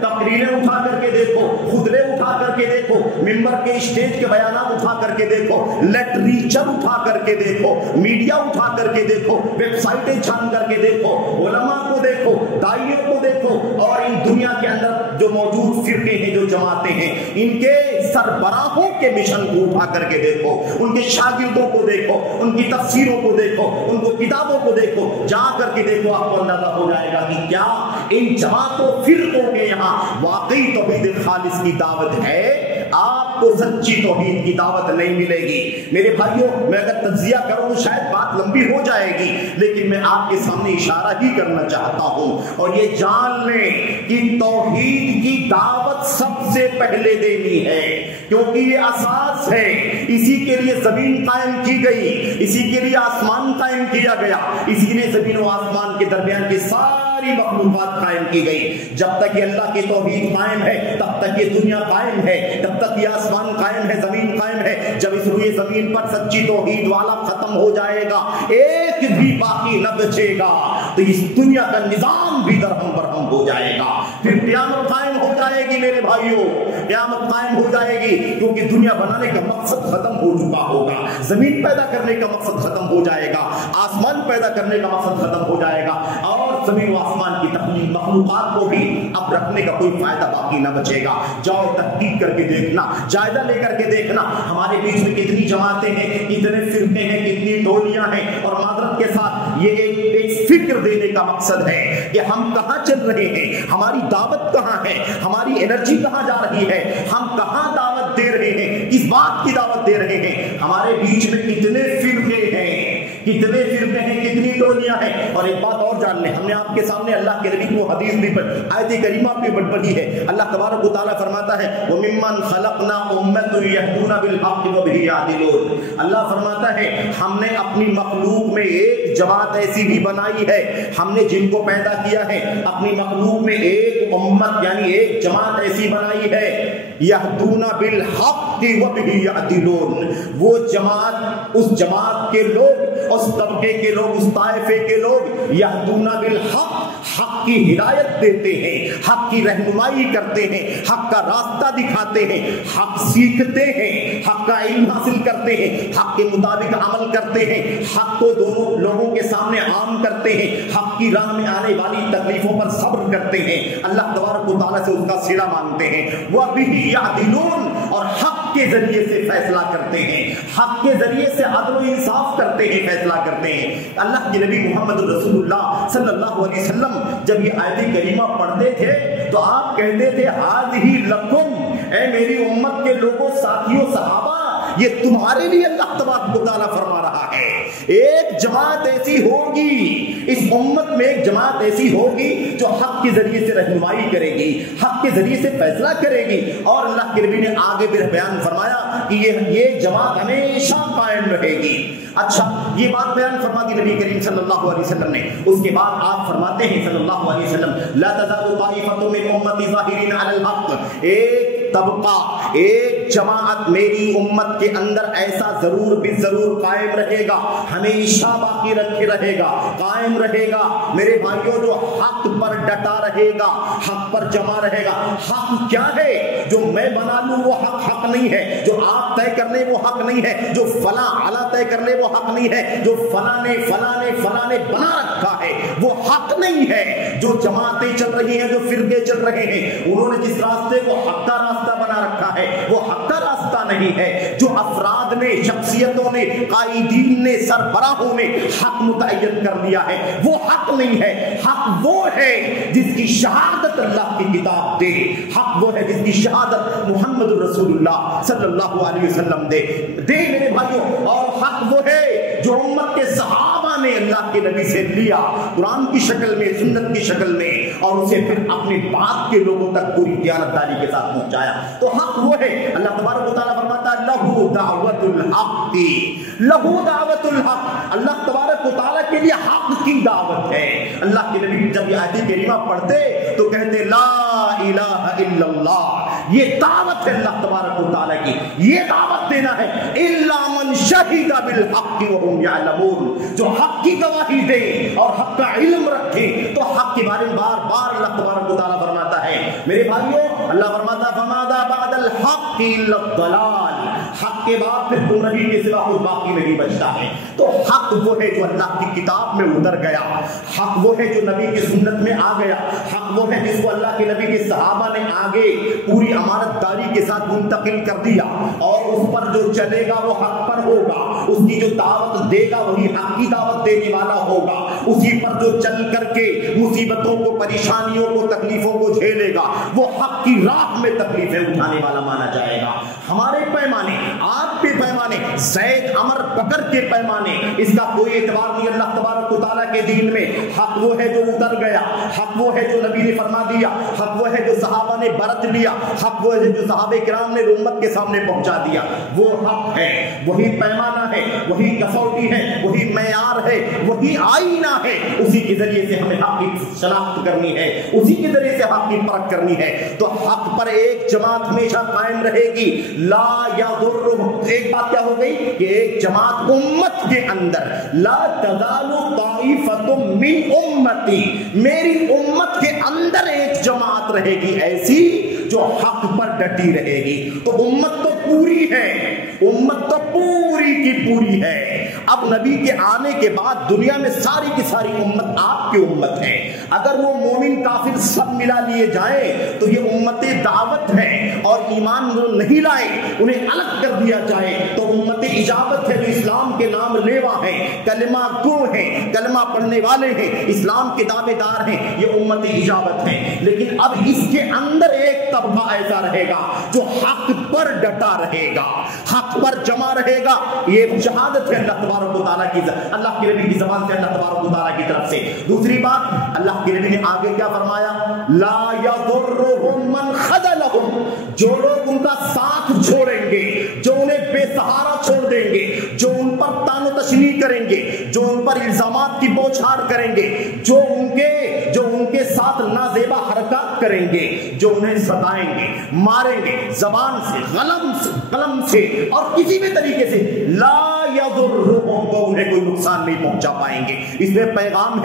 تقریریں اٹھا کر کے دیکھو، خطبے اٹھا کر کے دیکھو، ممبر کے اسٹیج کے بیانات اٹھا کر کے دیکھو، لٹریچر اٹھا کر کے دیکھو، میڈیا اٹھا کر کے دیکھو، ویب سائٹیں چھان کر کے دیکھو، علماء کو دیکھو، داعیوں کو دیکھو، اور ان دنیا کے اندر جو موجود فرقے ہیں، جو جماعتیں ہیں، ان کے سربراہوں کے مشن کو اٹھا کر کے دیکھو، ان کے شاگردوں کو دیکھو، ان کی تفسیروں کو دیکھو، ان کو کتابوں کو دیکھو، جا کر کے دیکھو، آپ کو اندازہ ہو جائے گا کہ کیا ان جماعتوں فرقوں کے یہاں واقعی توحید خالص کی دعوت ہے۔ آپ کو سچی توحید کی دعوت نہیں ملے گی۔ میرے بھائیوں میں اگر تجزیہ کروں تو شاید بات لمبی ہو جائے گی، لیکن میں آپ کے سامنے اشارہ ہی کرنا چاہتا ہوں، اور یہ جان لیں کہ توحید کی دعوت سب سے پہلے دینی ہے، کیونکہ یہ اساس ہے، اسی کے لیے زمین قائم کی گئی، اسی کے لیے آسمان قائم کیا گیا، اسی لیے زمین و آسمان کے درمیان کی ساری مخلوقات قائم کی گئی۔ جب تک یہ اللہ کی توحید قائم ہے تب تک یہ دنیا قائم ہے، جب تک یہ آسمان قائم ہے، زمین قائم ہے۔ جب اس روئے زمین پر سچی توحید والا ختم ہو جائے گا، ایک بھی باقی نہ بچے گا، تو اس دنیا کا نظام بھی درہم برہم ہو جائے گا، پھر قیامت قائم ہو جائے گی۔ میرے بھائیوں قیامت قائم ہو جائے گی، کیونکہ دنیا بنانے کا مقصد ختم ہو چکا ہوگا، زمین پیدا کرنے کا مقصد ختم ہو جائے گا، آسمان پیدا کرنے کا مقصد ختم ہو جائے گا، اور زمین و آسمان کی تخلیق مخلوقات کو بھی اب رکھنے کا کوئی فائدہ باقی نہ بچے گا۔ جاؤ تحقیق کر کے دیکھنا، جائزہ لے کر کے دیکھنا، ہمارے بیچ میں کتنی جماعتیں ہیں، کتنے فرقے ہیں، کتنی ٹولیاں ہیں، اور معذرت کے ساتھ یہ ایک فکر دینے کا مقصد ہے کہ ہم کہاں چل رہے ہیں، ہماری دعوت کہاں ہے، ہماری انرجی کہاں جا رہی ہے، ہم کہاں دعوت دے رہے ہیں، کس بات کی دعوت دے رہے ہیں، ہمارے بیچ میں کتنے فرقے ہیں، کتنے فرقے ہیں، کتنی ٹولیاں ہیں۔ اور ایک بات اور جان لیں، ہم نے آپ کے سامنے اللہ کے نبی کو حدیث بھی آیت کریمہ بھی پڑھی ہے۔ اللہ تبارک و تعالیٰ فرماتا ہے وَمِمَّنْ خَلَقْنَا أُمَّةٌ يَهْدُونَ بِالْحَقِّ وَبِهِ يَعْدِلُونَ۔ اللہ فرماتا ہے ہم نے اپنی مخلوق میں ایک جماعت ایسی بھی بنائی ہے، ہم نے جن کو پیدا کیا ہے اپنی مخلوق میں ایک امت یعنی ایک جماعت ایسی بنائی ہے یہدون بالحق وبہ یعدلون، وہ جماعت اس جماعت کے لوگ، اس طبقے کے لوگ، اس طائفے کے لوگ یہدون بالحق، حق کی ہدایت دیتے ہیں، حق کی رہنمائی کرتے ہیں، حق کا راستہ دکھاتے ہیں، حق سیکھتے ہیں، حق کا علم حاصل کرتے ہیں، حق کے مطابق عمل کرتے ہیں، حق کو دونوں لوگوں کے سامنے عام کرتے ہیں، حق کی راہ میں آنے والی تکلیفوں پر صبر کرتے ہیں، اللہ تبارک و تعالیٰ سے اس کا صلہ مانگتے ہیں، وَبِهِ يَعْدِلُونَ، اور حق کے ذریعے سے فیصلہ کرتے ہیں، حق کے ذریعے سے عدل و انصاف کرتے ہیں، فیصلہ کرتے ہیں۔ اللہ کے نبی محمد رسول اللہ صلی اللہ علیہ وسلم جب یہ آیت کریمہ پڑھتے تھے تو آپ کہتے تھے ہذہ لکم، اے میری امت کے لوگوں، ساتھیوں، صحابہ، یہ تمہارے لیے اللہ تبارک و تعالیٰ فرما رہا ہے۔ ایک جماعت ایسی ہوگی، اس امت میں ایک جماعت ایسی ہوگی جو حق کے ذریعے سے رہنمائی کرے گی، حق کے ذریعے سے فیصلہ کرے گی، اور اللہ کے نبی نے آگے پھر بیان فرمایا کہ یہ جماعت ہمیشہ قائم رہے گی۔ اچھا، یہ بات بیان فرما دی نبی کریم صلی اللہ علیہ وسلم نے۔ اس کے بعد آپ فرماتے ہیں صلی اللہ علیہ وسلم لا تزال طائفۃ من امتی ظاہرین علی الحق، ایک طبقہ، ایک جماعت میری امت کے اندر ایسا ضرور بھی ضرور قائم رہے گا، ہمیشہ باقی رکھے رہے گا، قائم رہے گا میرے بھائیوں، جو حق پر ڈٹا رہے گا، حق پر جمع رہے گا۔ حق کیا ہے؟ جو میں بنا لوں وہ حق نہیں ہے، جو آپ طے کر لیں وہ حق نہیں ہے، جو فلاں اعلیٰ طے کر لے وہ حق نہیں ہے، جو فلاں نے بنا رکھا ہے وہ حق نہیں ہے۔ جو جماعتیں چل رہی ہیں، جو فرقے چل رہے ہیں، انہوں نے جس راستے کو حق کا راستہ بنا رکھا ہے وہ حق کا راستہ نہیں ہے۔ جو افراد نے، شخصیتوں نے، قائدین نے، سربراہوں نے حق متعین کر دیا ہے وہ حق نہیں ہے۔ حق وہ ہے جس کی شہادت اللہ کی کتاب دے، حق وہ ہے جس کی شہادت محمد رسول اللہ صلی اللہ علیہ وسلم دے میرے بھائیوں، اور حق وہ ہے جو امت کے صحابہ نے اللہ کے نبی سے لیا، قرآن کی شکل میں، سنت کی شکل میں، اور اسے پھر اپنی بات کے لوگوں تک پوری دیانتداری کے ساتھ پہنچایا۔ تو حق وہ ہے، اللہ تبارک و تعالیٰ فرماتا ہے لہو دعوت الحق، لہو دعوت الحق، اللہ تبارک و تعالیٰ کے لیے حق کی دعوت ہے۔ اللہ کے نبی جب یہ آیت کریمہ پڑھتے تو کہتے لا الہ الا اللہ، یہ دعوت ہے اللہ تبارک و تعالیٰ کی، یہ دعوت دینا ہے الا من شہد بالحق وهم یعلمون، جو حق کی گواہی دے اور حق کا علم رکھے تو حق کے بارے میں بار بار اللہ تبارک و تعالیٰ فرماتا ہے۔ میرے بھائیوں، اللہ فرماتا ہے فماذا بعد الحق الا الضلال، حق کے بعد پھر گمراہی کے سوا کچھ باقی نہیں بچتا ہے۔ تو حق وہ ہے جو اللہ کی کتاب میں اتر گیا، حق وہ ہے جو نبی کی سنت میں آ گیا، حق وہ ہے جس کو اللہ کے نبی کے صحابہ نے آگے پوری امانت داری کے ساتھ منتقل کر دیا، اور اس پر جو چلے گا وہ حق پر ہوگا، اس کی جو دعوت دے گا وہی حق کی دعوت دینے والا ہوگا، اسی پر جو چل کر کے مصیبتوں کو، پریشانیوں کو، تکلیفوں کو جھیلے گا وہ حق کی راہ میں تکلیفیں اٹھانے والا مانا جائے گا۔ ہمارے پیمانے، آپ کے پیمانے، زید عمر بکر کے پیمانے، اس کا کوئی اعتبار نہیں اللہ تبارک و تعالیٰ کے دین میں۔ حق وہ ہے جو اتر گیا، حق وہ ہے جو نبی نے فرما دیا، حق وہ ہے جو صحابہ نے برت لیا، حق وہ ہے جو صحابہ کرام نے امت کے سامنے پہنچا دیا، وہ حق ہے، وہی پیمانہ ہے، وہی کسوٹی ہے، وہی معیار ہے، وہی آئینہ ہے، اسی کے ذریعے سے ہمیں حق کی شناخت کرنی ہے، اسی کے ذریعے سے حق کی پرکھ کرنی ہے۔ تو حق پر ایک جماعت ہمیشہ قائم رہے گی، لا یضر، ایک بات کیا ہو گئی کہ ایک جماعت امت کے اندر، لا تزال طائفۃ من امتی، میری امت کے اندر ایک جماعت رہے گی ایسی جو حق پر ڈٹی رہے گی۔ تو امت تو پوری ہے، امت تو پوری کی پوری ہے۔ اب نبی کے آنے کے بعد دنیا میں ساری کی ساری امت آپ کی امت ہے، اگر وہ مومن کافر سب ملا لیے جائیں تو یہ امت دعوت ہے، اور ایمان نہیں لائے انہیں الگ کر دیا جائے تو امت اجابت ہے جو اسلام کے نام لیوا ہے، کلمہ کلمہ گو ہیں، کلمہ پڑھنے والے ہیں، اسلام کے دعوے دار ہیں، یہ امت اجابت ہیں. لیکن اب اس کے اندر ایک طبقہ ایسا رہے گا جو حق پر ڈٹا رہے گا، حق پر جمع رہے گا. یہ شہادت ہے اللہ تبارک و تعالیٰ کی، اللہ کے نبی کی زبان سے، اللہ تبارک و تعالیٰ کی طرف سے. دوسری بات اللہ کے نبی نے آگے کیا فرمایا؟ لا یضرهم من خذلهم، جو لوگ ان کا ساتھ چھوڑیں گے، جو انہیں بے سہارا چھوڑ دیں گے، جو ان پر تان و تشنیع کریں گے، جو ان پر الزامات کی بوچھار کریں گے، جو ان کے ساتھ نازیبا حرکات کریں گے، جو انہیں ستائیں گے، ماریں گے، زبان سے، قلم سے اور کسی بھی طریقے سے، لا یضرهم، وہ انہیں کوئی نقصان نہیں پہنچا پائیں گے. اس میں پیغام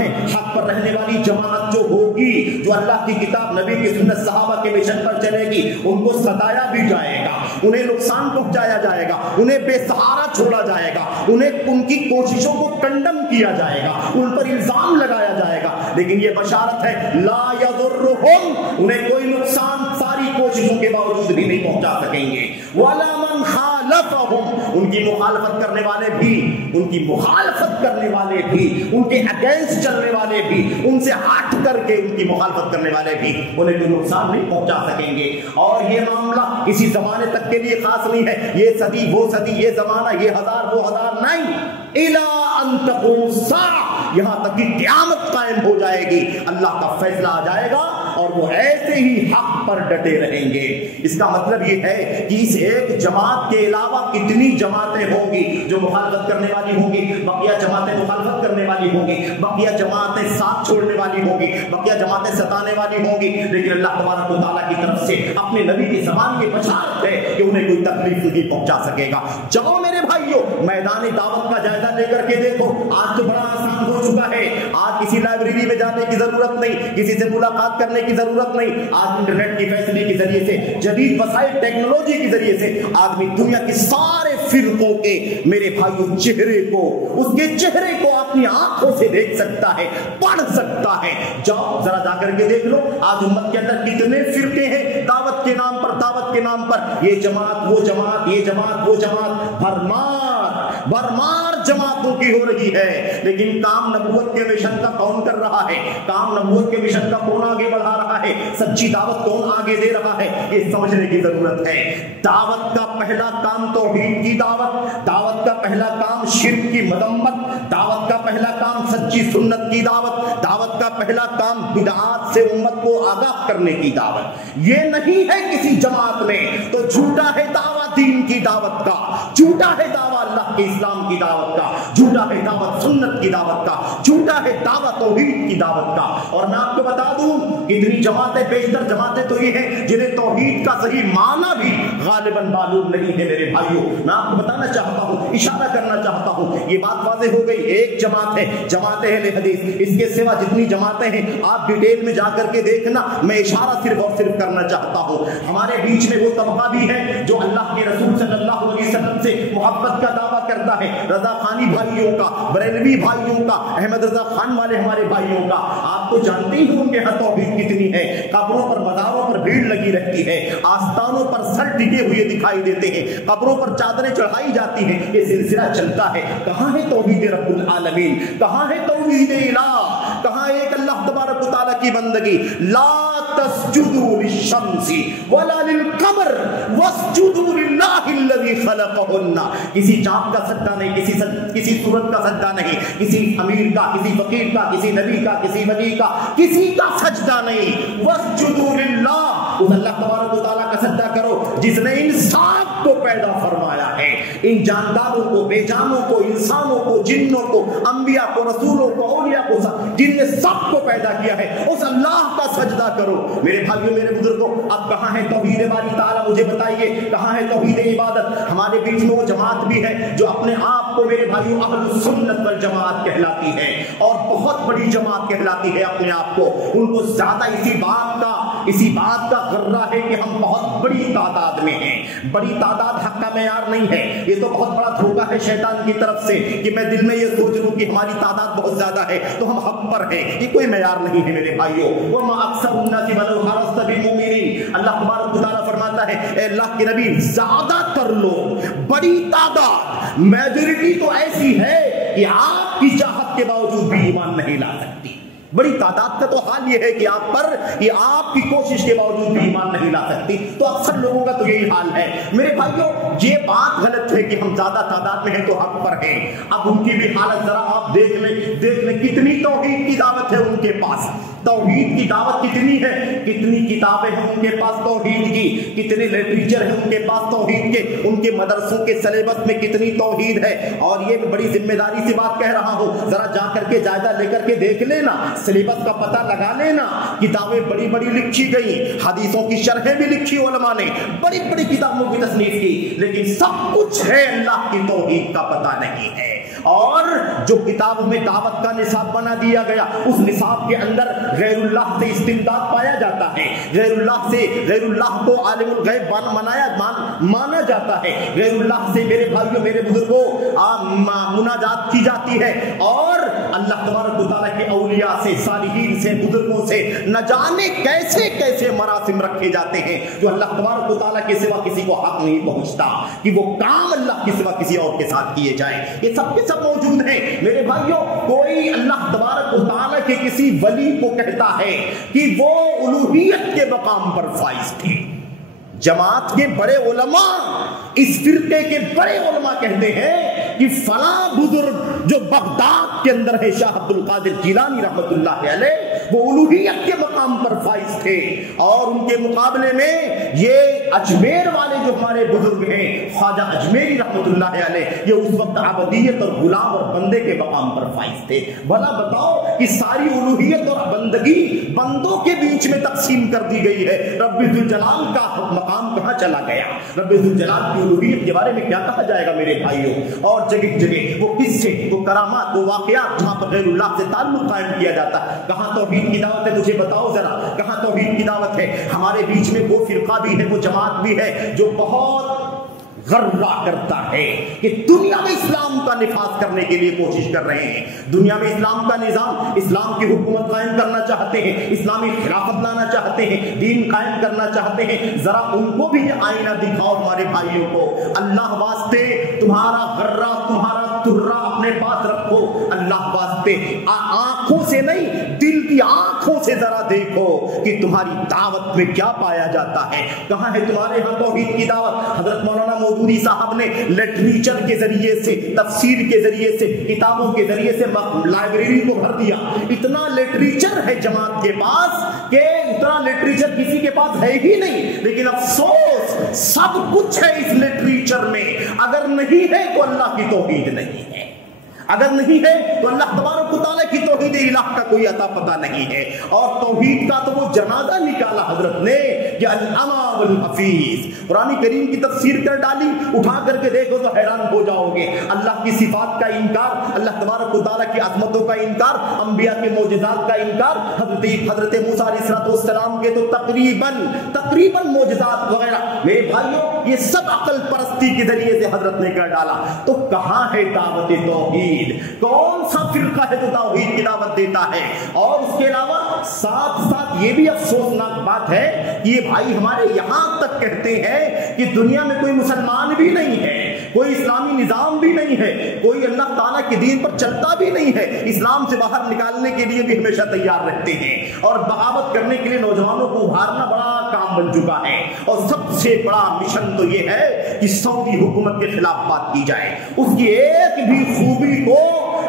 ہے حق پر رہنے والی جماعت جو ہوگی، جو اللہ کی کتاب، نبی کی سنت، صحابہ کے مشن پر چلے گی، ان کو ستایا بھی جائے گا، انہیں نقصان پہنچایا جائے گا، انہیں بے سہارا چھوڑا جائے گا، انہیں ان کی کوششوں کو کنڈم کیا جائے گا، ان پر الزام لگایا جائے گا. لیکن یہ بشارت ہے لا یضرهم، انہیں کوئی نقصان ساری کوششوں کے باوجود بھی نہیں پہنچا سکیں گے. وَلَا مَنْ خَالَفَهُمْ، ان کی مخالفت کرنے والے بھی، ان کے اگینسٹ چلنے والے بھی، ان سے ہٹ کر کے ان کی مخالفت کرنے والے بھی انہیں کوئی نقصان نہیں پہنچا سکیں گے. اور یہ معاملہ کسی زمانے تک کے لیے خاص نہیں ہے، یہ صدی وہ صدی، یہ زمانہ، یہ ہزار وہ ہزار نہیں. اِلَىٰ أَن تَقُومَ السَّاعَةُ، یہاں تک کہ قیامت قائم ہو جائے گی، اللہ کا فیصلہ آ جائے گا اور وہ ایسے ہی حق پر ڈٹے رہیں گے. اس کا مطلب یہ ہے کہ اس ایک جماعت کے علاوہ کتنی جماعتیں ہوں گی جو مخالفت کرنے والی ہوں گی، بقیہ جماعتیں مخالفت کرنے والی ہوں گی، بقیہ جماعتیں ساتھ چھوڑنے والی ہوں گی، بقیہ جماعتیں ستانے والی ہوں گی. لیکن اللہ تبارک و تعالیٰ کی طرف سے اپنے نبی کی زبان کی بشارت ہے کہ انہیں کوئی تکلیف نہیں پہنچا سکے گا. جاؤ میرے بھائیوں، میدان دعوت کا جائزہ لے کر کے دیکھو. آج تو بڑا آسان ہو چکا ہے، آج کسی لائبریری میں جانے کی ضرورت نہیں، کسی سے ملاقات کرنے کی ضرورت نہیں. آج انٹرنیٹ کی فیصلے کے ذریعے سے، جدید وسائل ٹیکنالوجی کے ذریعے سے آدمی دنیا کے سارے فرقوں کے میرے بھائیوں چہرے کو، اس کے چہرے کو اپنی آنکھوں سے دیکھ سکتا ہے، پڑھ سکتا ہے. جاؤ ذرا جا کر کے دیکھ لو آج امت کے اندر کتنے فرقے ہیں دعوت کے نام پر، یہ جماعت وہ جماعت، یہ جماعت وہ جماعت، بھرمار جماعتوں کی ہو رہی ہے. لیکن کام نبوت کے مشن کا کون کر رہا ہے؟ کام نبوت کے مشن کا کون آگے بڑھا رہا ہے؟ سچی دعوت کون آگے دے رہا ہے؟ یہ سمجھنے کی ضرورت ہے. دعوت کا پہلا کام توحید کی دعوت کا پہلا کام شرک کی مذمت، دعوت کا پہلا کام سچی سنت کی دعوت کا پہلا کام بدعات سے امت کو آگاہ کرنے کی دعوت. یہ نہیں ہے کسی جماعت میں تو جھوٹا ہے دعوت دین کی دعوت کا، جھوٹا ہے دعوت اللہ کے اسلام کی دعوت کا، جھوٹا ہے دعوت سنت کی دعوت کا، جھوٹا ہے دعوت توحید کی دعوت کا. اور میں آپ کو بتا دوں کتنی جماعتیں، بیشتر جماعتیں تو یہ ہیں جنہیں توحید کا صحیح معنی بھی غالباً معلوم نہیں ہے. میرے بھائیوں میں آپ کو بتانا چاہتا ہوں، اشارہ کرنا چاہتا ہوں، یہ بات واضح ہو گئی. ایک جماعت ہے جماعت اہل حدیث، اس کے سوا جتنی جماعتیں ہیں آپ ڈیٹیل میں جا کر کے دیکھنا. میں اشارہ صرف اور صرف کرنا چاہتا ہوں، ہمارے بیچ میں وہ طبقہ بھی ہے جو اللہ کے رسول صلی اللہ علیہ وسلم سے محبت کا دعویٰ کرتا ہے، رضا خانی بھائیوں کا، بریلوی بھائیوں کا، احمد رضا خان والے ہمارے بھائیوں کا. آپ تو جانتے ہی ان کے ہاں توحید کتنی ہے. قبروں پر، مزاروں پر بھیڑ لگی رہتی ہے، آستانوں پر سر ٹکے ہوئے دکھائی دیتے ہیں، قبروں پر چادریں چڑھائی جاتی ہیں. یہ سلسلہ چلتا ہے. کہاں ہے توحید رب العالمین؟ کہاں ہے توحید الہ؟ کہاں ایک اللہ تبارک و تعالیٰ کی بندگی؟ لا تسجدوا للشمس ولا للقمر واسجدوا للہ الذی خلقہن. کسی چاند کا سجدہ نہیں، کسی سورت کا سجدہ نہیں، کسی امیر کا، کسی فقیر کا، کسی نبی کا، کسی ولی کا، کسی کا سجدہ نہیں. واسجدوا للہ، اس اللہ تبارک و تعالیٰ کا سجدہ کرو جس نے انسان کو پیدا فرمایا ہے. ان جانداروں کو، بے جانوں کو، انسانوں کو، جنوں کو، انبیاء کو، رسولوں کو، اولیاء کو، جن نے سب کو پیدا کیا ہے، اس اللہ کا سجدہ کرو. میرے بھائیوں، میرے بزرگوں، اب کہاں ہے توحید باری تعالیٰ؟ مجھے بتائیے کہاں ہے توحید عبادت؟ ہمارے بیچ میں وہ جماعت بھی ہے جو اپنے آپ کو میرے بھائیوں اہل السنت والجماعت کہلاتی ہے، اور بہت بڑی جماعت کہلاتی ہے اپنے آپ کو. ان کو زیادہ اسی بات کا غرہ ہے کہ ہم بہت بڑی تعداد میں ہیں. بڑی تعداد حق کا معیار نہیں ہے. یہ تو بہت بڑا دھوکہ ہے شیطان کی طرف سے کہ میں دل میں یہ سوچ لوں کہ ہماری تعداد بہت زیادہ ہے تو ہم حق پر ہیں. یہ کوئی معیار نہیں ہے میرے بھائیوں. وَمَا أَكْثَرُ النَّاسِ وَلَوْ حَرَصْتَ بِمُؤْمِنِينَ. اللہ تبارک و تعالیٰ فرماتا ہے اے اللہ کے نبی زیادہ تر لوگ، بڑی تعداد، میجورٹی تو ایسی ہے کہ آپ کی چاہت کے باوجود بھی ایمان نہیں لا سکتی. بڑی تعداد کا تو حال یہ ہے کہ آپ پر یہ آپ کی کوشش کے باوجود بھی ایمان نہیں لا سکتی. تو اکثر لوگوں کا تو یہی حال ہے. میرے بھائیوں یہ بات غلط ہے کہ ہم زیادہ تعداد میں ہیں تو حق پر ہیں. اب ان کی بھی حالت ذرا آپ دیکھ لیں کتنی توحید کی دعوت ہے ان کے پاس. توحید کی دعوت کتنی ہے، کتنی کتابیں ہیں ان کے پاس توحید کی، کتنے لٹریچر ہیں ان کے پاس توحید کے، ان کے مدرسوں کے سلیبس میں کتنی توحید ہے. اور یہ بڑی ذمہ داری سے بات کہہ رہا ہوں، ذرا جا کر کے جائزہ لے کر کے دیکھ لینا، سلیبس کا پتہ لگا لینا. کتابیں بڑی بڑی لکھی گئی، حدیثوں کی شرحیں بھی لکھی علماء نے، بڑی بڑی کتابوں کی تصنیف کی، لیکن سب کچھ ہے، اللہ کی توحید کا پتہ نہیں ہے. اور جو کتاب میں دعوت کا نصاب بنا دیا گیا، اس نصاب کے اندر غیر اللہ سے استمداد پایا جاتا ہے، غیر اللہ کو عالم الغیب مانا جاتا ہے، غیر اللہ سے میرے بھائیوں میرے بزرگوں مناجات کی جاتی ہے. اور اللہ تبارک و تعالیٰ کے اولیاء سے، صالحین سے، بزرگوں سے نہ جانے کیسے کیسے مراسم رکھے جاتے ہیں جو اللہ تبارک و تعالیٰ کے سوا کسی کو حق نہیں پہنچتا کہ وہ کام اللہ کے سوا کسی اور کے ساتھ کیے جائیں. یہ سب کے سب موجود ہیں. میرے بھائیوں کوئی اللہ تبارک و تعالیٰ کے کسی ولی کو کہتا ہے کہ وہ الوہیت کے مقام پر فائز تھے. جماعت کے بڑے علماء، اس فرقے کے بڑے علماء کہتے ہیں کہ فلاں بزرگ جو بغداد کے اندر ہے، شاہ عبد القادر جیلانی رحمت اللہ علیہ، وہ الوہیت کے مقام پر فائز تھے. اور ان کے مقابلے میں یہ اجمیر والے جو ہمارے بزرگ ہیں، خواجہ اجمیری رحمت اللہ علیہ، یہ اس وقت عبدیت اور غلام اور بندے کے مقام پر فائز تھے. بھلا بتاؤ کہ ساری الوہیت اور بندگی بندوں کے بیچ میں تقسیم کر دی گئی ہے، رب ذوالجلال کا مقام کہاں چلا گیا؟ رب ذوالجلال کی الوہیت کے بارے میں کیا کہا جائے گا میرے بھائیوں؟ اور جگہ جگہ وہ قصے، وہ کرامات، وہ واقعات جہاں پر غیر اللہ سے تعلق قائم کیا جاتا ہے. کہاں توحید کی دعوت ہے؟ مجھے بتاؤ ذرا، کہاں توحید کی دعوت ہے؟ ہمارے بیچ میں وہ فرقہ بھی ہے، وہ جماعت بھی ہے جو بہت غرہ کرتا ہے کہ دنیا میں اسلام کا نفاذ کرنے کے لیے کوشش کر رہے ہیں، دنیا میں اسلام کا نظام، اسلام کی حکومت قائم کرنا چاہتے ہیں، اسلامی خلافت لانا چاہتے ہیں، دین قائم کرنا چاہتے ہیں. ذرا ان کو بھی یہ آئینہ دکھاؤ ہمارے بھائیوں کو. اللہ واسطے تمہارا غرہ، تمہارا ترہ اپنے پاس رکھو. اللہ واسطے آنکھوں سے نہیں، دل کی آنکھوں سے ذرا دیکھو کہ تمہاری دعوت میں کیا پایا جاتا ہے. کہاں ہے تمہارے ہاں توحید کی دعوت؟ حضرت مولانا مودودی صاحب نے لٹریچر کے ذریعے سے، تفسیر کے ذریعے سے، کتابوں کے ذریعے سے لائبریری کو بھر دیا. اتنا لٹریچر ہے جماعت کے پاس کہ اتنا لٹریچر کسی کے پاس ہے ہی نہیں. لیکن افسوس سب کچھ ہے اس لٹریچر میں. اگر نہیں ہے تو اللہ کی توحید نہیں ہے، اگر نہیں ہے تو اللہ تبارک و تعالیٰ کی توحید الہ کا کوئی عطا پتہ نہیں ہے. اور توحید کا تو وہ جنازہ نکالا حضرت نے کہ الامام الحفیظ، قرآن کریم کی تفسیر کر ڈالی. اٹھا کر کے دیکھو تو حیران ہو جاؤ گے. اللہ کی صفات کا انکار، اللہ تبارک و تعالیٰ کی عظمتوں کا انکار، انبیاء کے معجزات کا انکار. حضرت موسیٰ علیہ السلام کے تو تقریباً معجزات وغیرہ. میرے بھائیوں یہ سب عقل پرستی کے ذریعے سے حضرت نے کر ڈالا. تو کہاں ہے دعوت توحید؟ کون سا فرقہ ہے جو توحید کی دعوت دیتا ہے؟ اور اس کے علاوہ ساتھ ساتھ یہ بھی افسوسناک بات ہے کہ یہ بھائی ہمارے یہاں تک کہتے ہیں کہ دنیا میں کوئی مسلمان بھی نہیں ہے، کوئی اسلامی نظام بھی نہیں ہے، کوئی اللہ تعالیٰ کے دین پر چلتا بھی نہیں ہے. اسلام سے باہر نکالنے کے لیے بھی ہمیشہ تیار رہتے ہیں، اور بغاوت کرنے کے لیے نوجوانوں کو ابھارنا بڑا کام بن چکا ہے. اور سب سے بڑا مشن تو یہ ہے کہ سعودی حکومت کے خلاف بات کی جائے. اس کی ایک بھی خوبی کو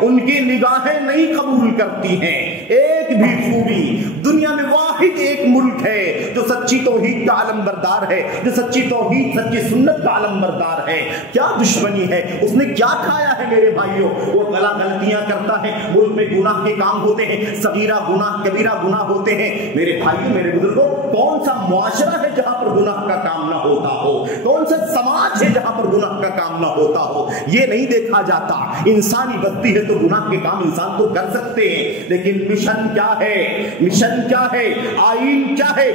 ان کی نگاہیں نہیں قبول کرتی ہیں. ایک بھی خوبی. دنیا میں واحد ایک ملک ہے جو سچی توحید کا علم بردار ہے، جو سچی توحید، سچی سنت کا علم بردار ہے. کیا دشمنی ہے؟ اس نے کیا کھایا ہے میرے بھائیوں؟ وہ غلطیاں کرتا ہے، ملک میں گناہ کے کام ہوتے ہیں، صغیرہ گناہ کبیرہ گناہ ہوتے ہیں. میرے بھائیوں میرے بزرگوں، کون سا معاشرہ ہے جہاں پر گناہ کا کام نہ ہوتا ہو؟ کون سا سماج ہے جہاں پر گناہ کا کام نہ ہوتا ہو؟ یہ نہیں دیکھا جاتا. انسانی بستی ہے تو گناہ کے کام انسان تو کر سکتے ہیں، لیکن مشن کیا ہے؟ مشن کیا ہے؟ آئین کیا ہے؟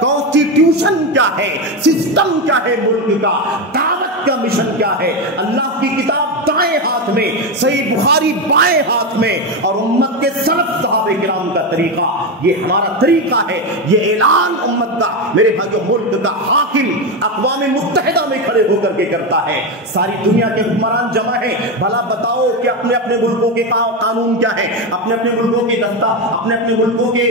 کانسٹیٹیوشن کیا ہے؟ سسٹم کیا ہے ملک کا؟ دعوت کا مشن کیا ہے؟ اللہ کی کتاب دائیں ہاتھ میں، صحیح بخاری بائیں ہاتھ میں، اور امت کے سلف صحابہ کرام کا طریقہ، یہ ہمارا طریقہ ہے، یہ اعلان امت کا میرے بھائیوں ملک کا حاکم اقوام متحدہ میں کھڑے ہو کر کے کرتا ہے، ساری دنیا کے حکمران جمع ہیں، بھلا بتاؤ کہ اپنے اپنے ملکوں کے قانون کیا ہے، اپنے اپنے ملکوں کے دستہ، اپنے اپنے ملکوں کے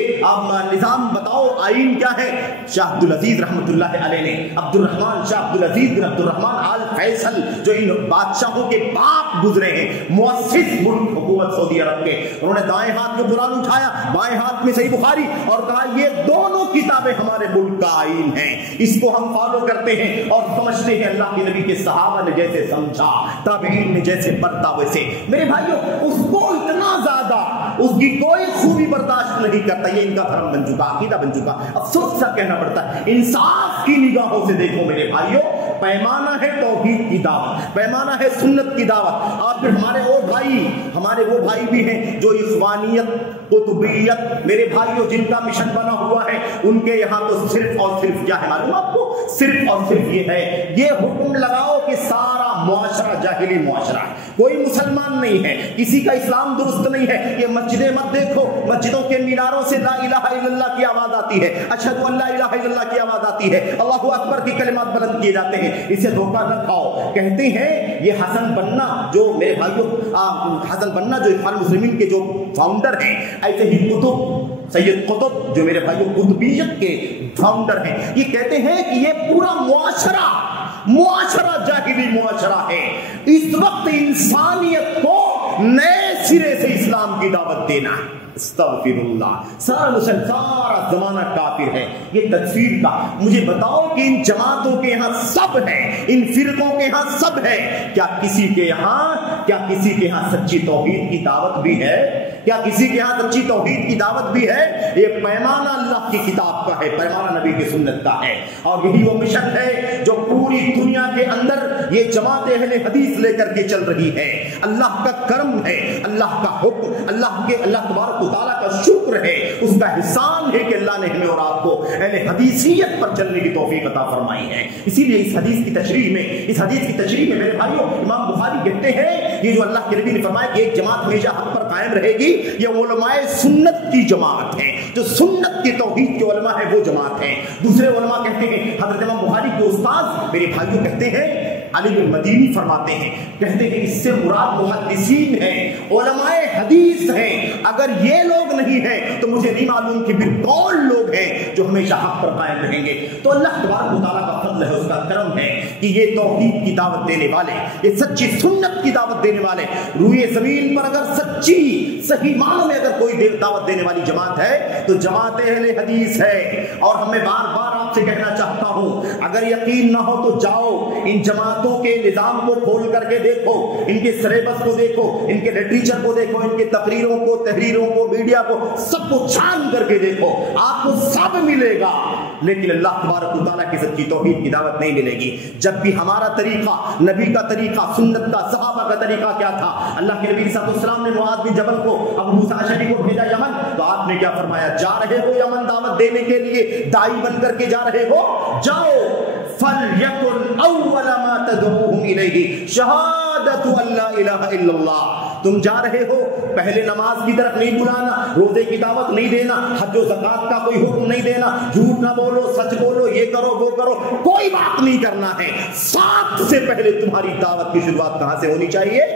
نظام بتاؤ، آئین کیا ہے۔ شاہ عبدالعزیز رحمۃ اللہ علیہ نے عبد الرحمان شاہ عبدالعزیز بن عبد الرحمان آل فیصل جو ان بادشاہوں کے باپ گزرے ہیں، مؤسس ملک حکومت سعودی عرب کے، انہوں نے دائیں ہاتھ میں قرآن اٹھایا، بائیں ہاتھ میں صحیح بخاری، اور کہا یہ دونوں کتابیں ہمارے ملک کا آئین ہیں، اس کو ہم فالو کرتے ہیں اور سمجھتے ہیں اللہ کے نبی کے صحابہ نے جیسے سمجھا، تابعین نے جیسے برتا ویسے۔ میرے بھائیوں اس کو اتنا زیادہ اس کی کوئی خوبی برداشت نہیں کرتا، یہ ان کا دھرم بن چکا، عقیدہ بن چکا۔ افسوس سا کہنا پڑتا ہے، انصاف کی نگاہوں سے دیکھو میرے بھائیوں، پیمانہ ہے توحید کی دعوت، پیمانہ ہے سنت کی دعوت، اور پھر ہمارے وہ بھائی بھی ہیں جو اخوانیت، قطبیت، میرے بھائیوں جن کا مشن بنا ہوا ہے، ان کے یہاں تو صرف اور صرف کیا ہے معلوم آپ کو، صرف اور صرف یہ ہے، یہ حکم لگاؤ کہ سارا معاشرہ جاہلی معاشرہ ہے، کوئی مسلمان نہیں ہے، کسی کا اسلام درست نہیں ہے، یہ مسجدیں مت دیکھو، مسجدوں کے میناروں سے لا الہ الا اللہ کی آواز آتی ہے، اشہد ان لا الہ الا اللہ کی آواز آتی ہے، اللہ اکبر کی کلمات بلند کیے جاتے ہیں، اسے دھوکہ نہ کھاؤ۔ کہتے ہیں یہ حسن بننا جو میرے بھائیوں حسن بننا جو اخوان المسلمین کے جو فاؤنڈر ہیں، ایسے ہی قطب سید قطب جو میرے بھائیوں قطبیت کے فاؤنڈر ہیں، یہ کہتے ہیں کہ یہ پورا معاشرہ جاہلی معاشرہ ہے، اس وقت انسانیت کو نئے سرے سے اسلام کی دعوت دینا ہے۔ استغفر اللہ، سارا زمانہ کافر ہے، یہ تکفیر کا۔ مجھے بتاؤ کہ ان جماعتوں کے یہاں سب ہے، ان فرقوں کے یہاں سب ہے، کیا کسی کے یہاں سچی توحید کی دعوت بھی ہے؟ کیا کسی کے یہاں سچی توحید کی دعوت بھی ہے؟ یہ پیمانہ اللہ کی کتاب کا ہے، پیمانہ نبی کی سنت کا ہے، اور یہی وہ مشن ہے جو پوری دنیا کے اندر یہ جماعت اہل حدیث لے کر کے چل رہی ہے۔ اللہ کا کرم ہے، اللہ کا حکم، اللہ تبارک و تعالیٰ کا شکر ہے، اس کا احسان ہے کہ اللہ نے ہمیں اور آپ کو اہل حدیثیت پر چلنے کی توفیق عطا فرمائی ہے۔ اسی لیے اس حدیث کی تشریح میں میرے بھائیوں امام بخاری کہتے ہیں یہ جو اللہ کے نبی نے فرمایا کہ ایک جماعت ہمیشہ حق پر قائم رہے گی، یہ علماء سنت کی جماعت ہے، جو سنت کی توحید کے علماء ہیں وہ جماعت ہے۔ دوسرے علماء کہتے ہیں، حضرت امام بخاری کے استاد میرے بھائیوں کہتے ہیں، علی بن مدینی فرماتے ہیں، کہتے ہیں اس سے مراد محدثین ہیں، علماء حدیث ہیں، اگر یہ لوگ نہیں ہیں تو مجھے نہیں معلوم کہ پھر کون لوگ ہیں جو ہمیشہ حق پر قائم رہیں گے۔ تو اللہ تبارک و تعالیٰ کا فضل ہے، اس کا کرم ہے کہ یہ توحید کی دعوت دینے والے، یہ سچی سنت کی دعوت دینے والے، روئے زمین پر اگر سچی صحیح معنوں میں اگر کوئی دعوت دینے والی جماعت ہے تو جماعت اہل حدیث ہے۔ اور ہمیں بار بار آپ سے کہنا چاہتا ہوں، اگر یقین نہ ہو تو جاؤ ان جماعتوں کے نظام کو کھول کر کے دیکھو، ان کے سلیبس کو دیکھو، ان کے لٹریچر کو دیکھو، ان کے تقریروں کو، تحریروں کو، میڈیا کو، سب کو چھان کر کے دیکھو، آپ کو سب ملے گا، لیکن اللہ تبارک و تعالیٰ کی سچی توحید کی دعوت نہیں ملے گی۔ جب بھی ہمارا طریقہ، نبی کا طریقہ، سنت کا، صحابہ کا طریقہ کیا تھا؟ اللہ کے نبی صلی اللہ علیہ وسلم نے معاذ بن جبل کو، ابو موسیٰ اشعری کو بھیجا یمن، تو آپ نے کیا فرمایا؟ جا رہے ہو یمن دعوت دینے کے لیے، داعی بن کر کے جا رہے ہو، جاؤ، فَلْيَكُنْ أَوَّلَ مَا تَدْعُوهُمْ إِلَيْهِ شَهَادَةُ أَن لَا إِلَهَ إِلَّا اللَّهُ۔ تم جا رہے ہو، پہلے نماز کی طرف نہیں بلانا، روزے کی دعوت نہیں دینا، حج و زکات کا کوئی حکم نہیں دینا، جھوٹ نہ بولو، سچ بولو، یہ کرو وہ کرو، کوئی بات نہیں کرنا ہے۔ سات سے پہلے تمہاری دعوت کی شروعات کہاں سے ہونی چاہیے؟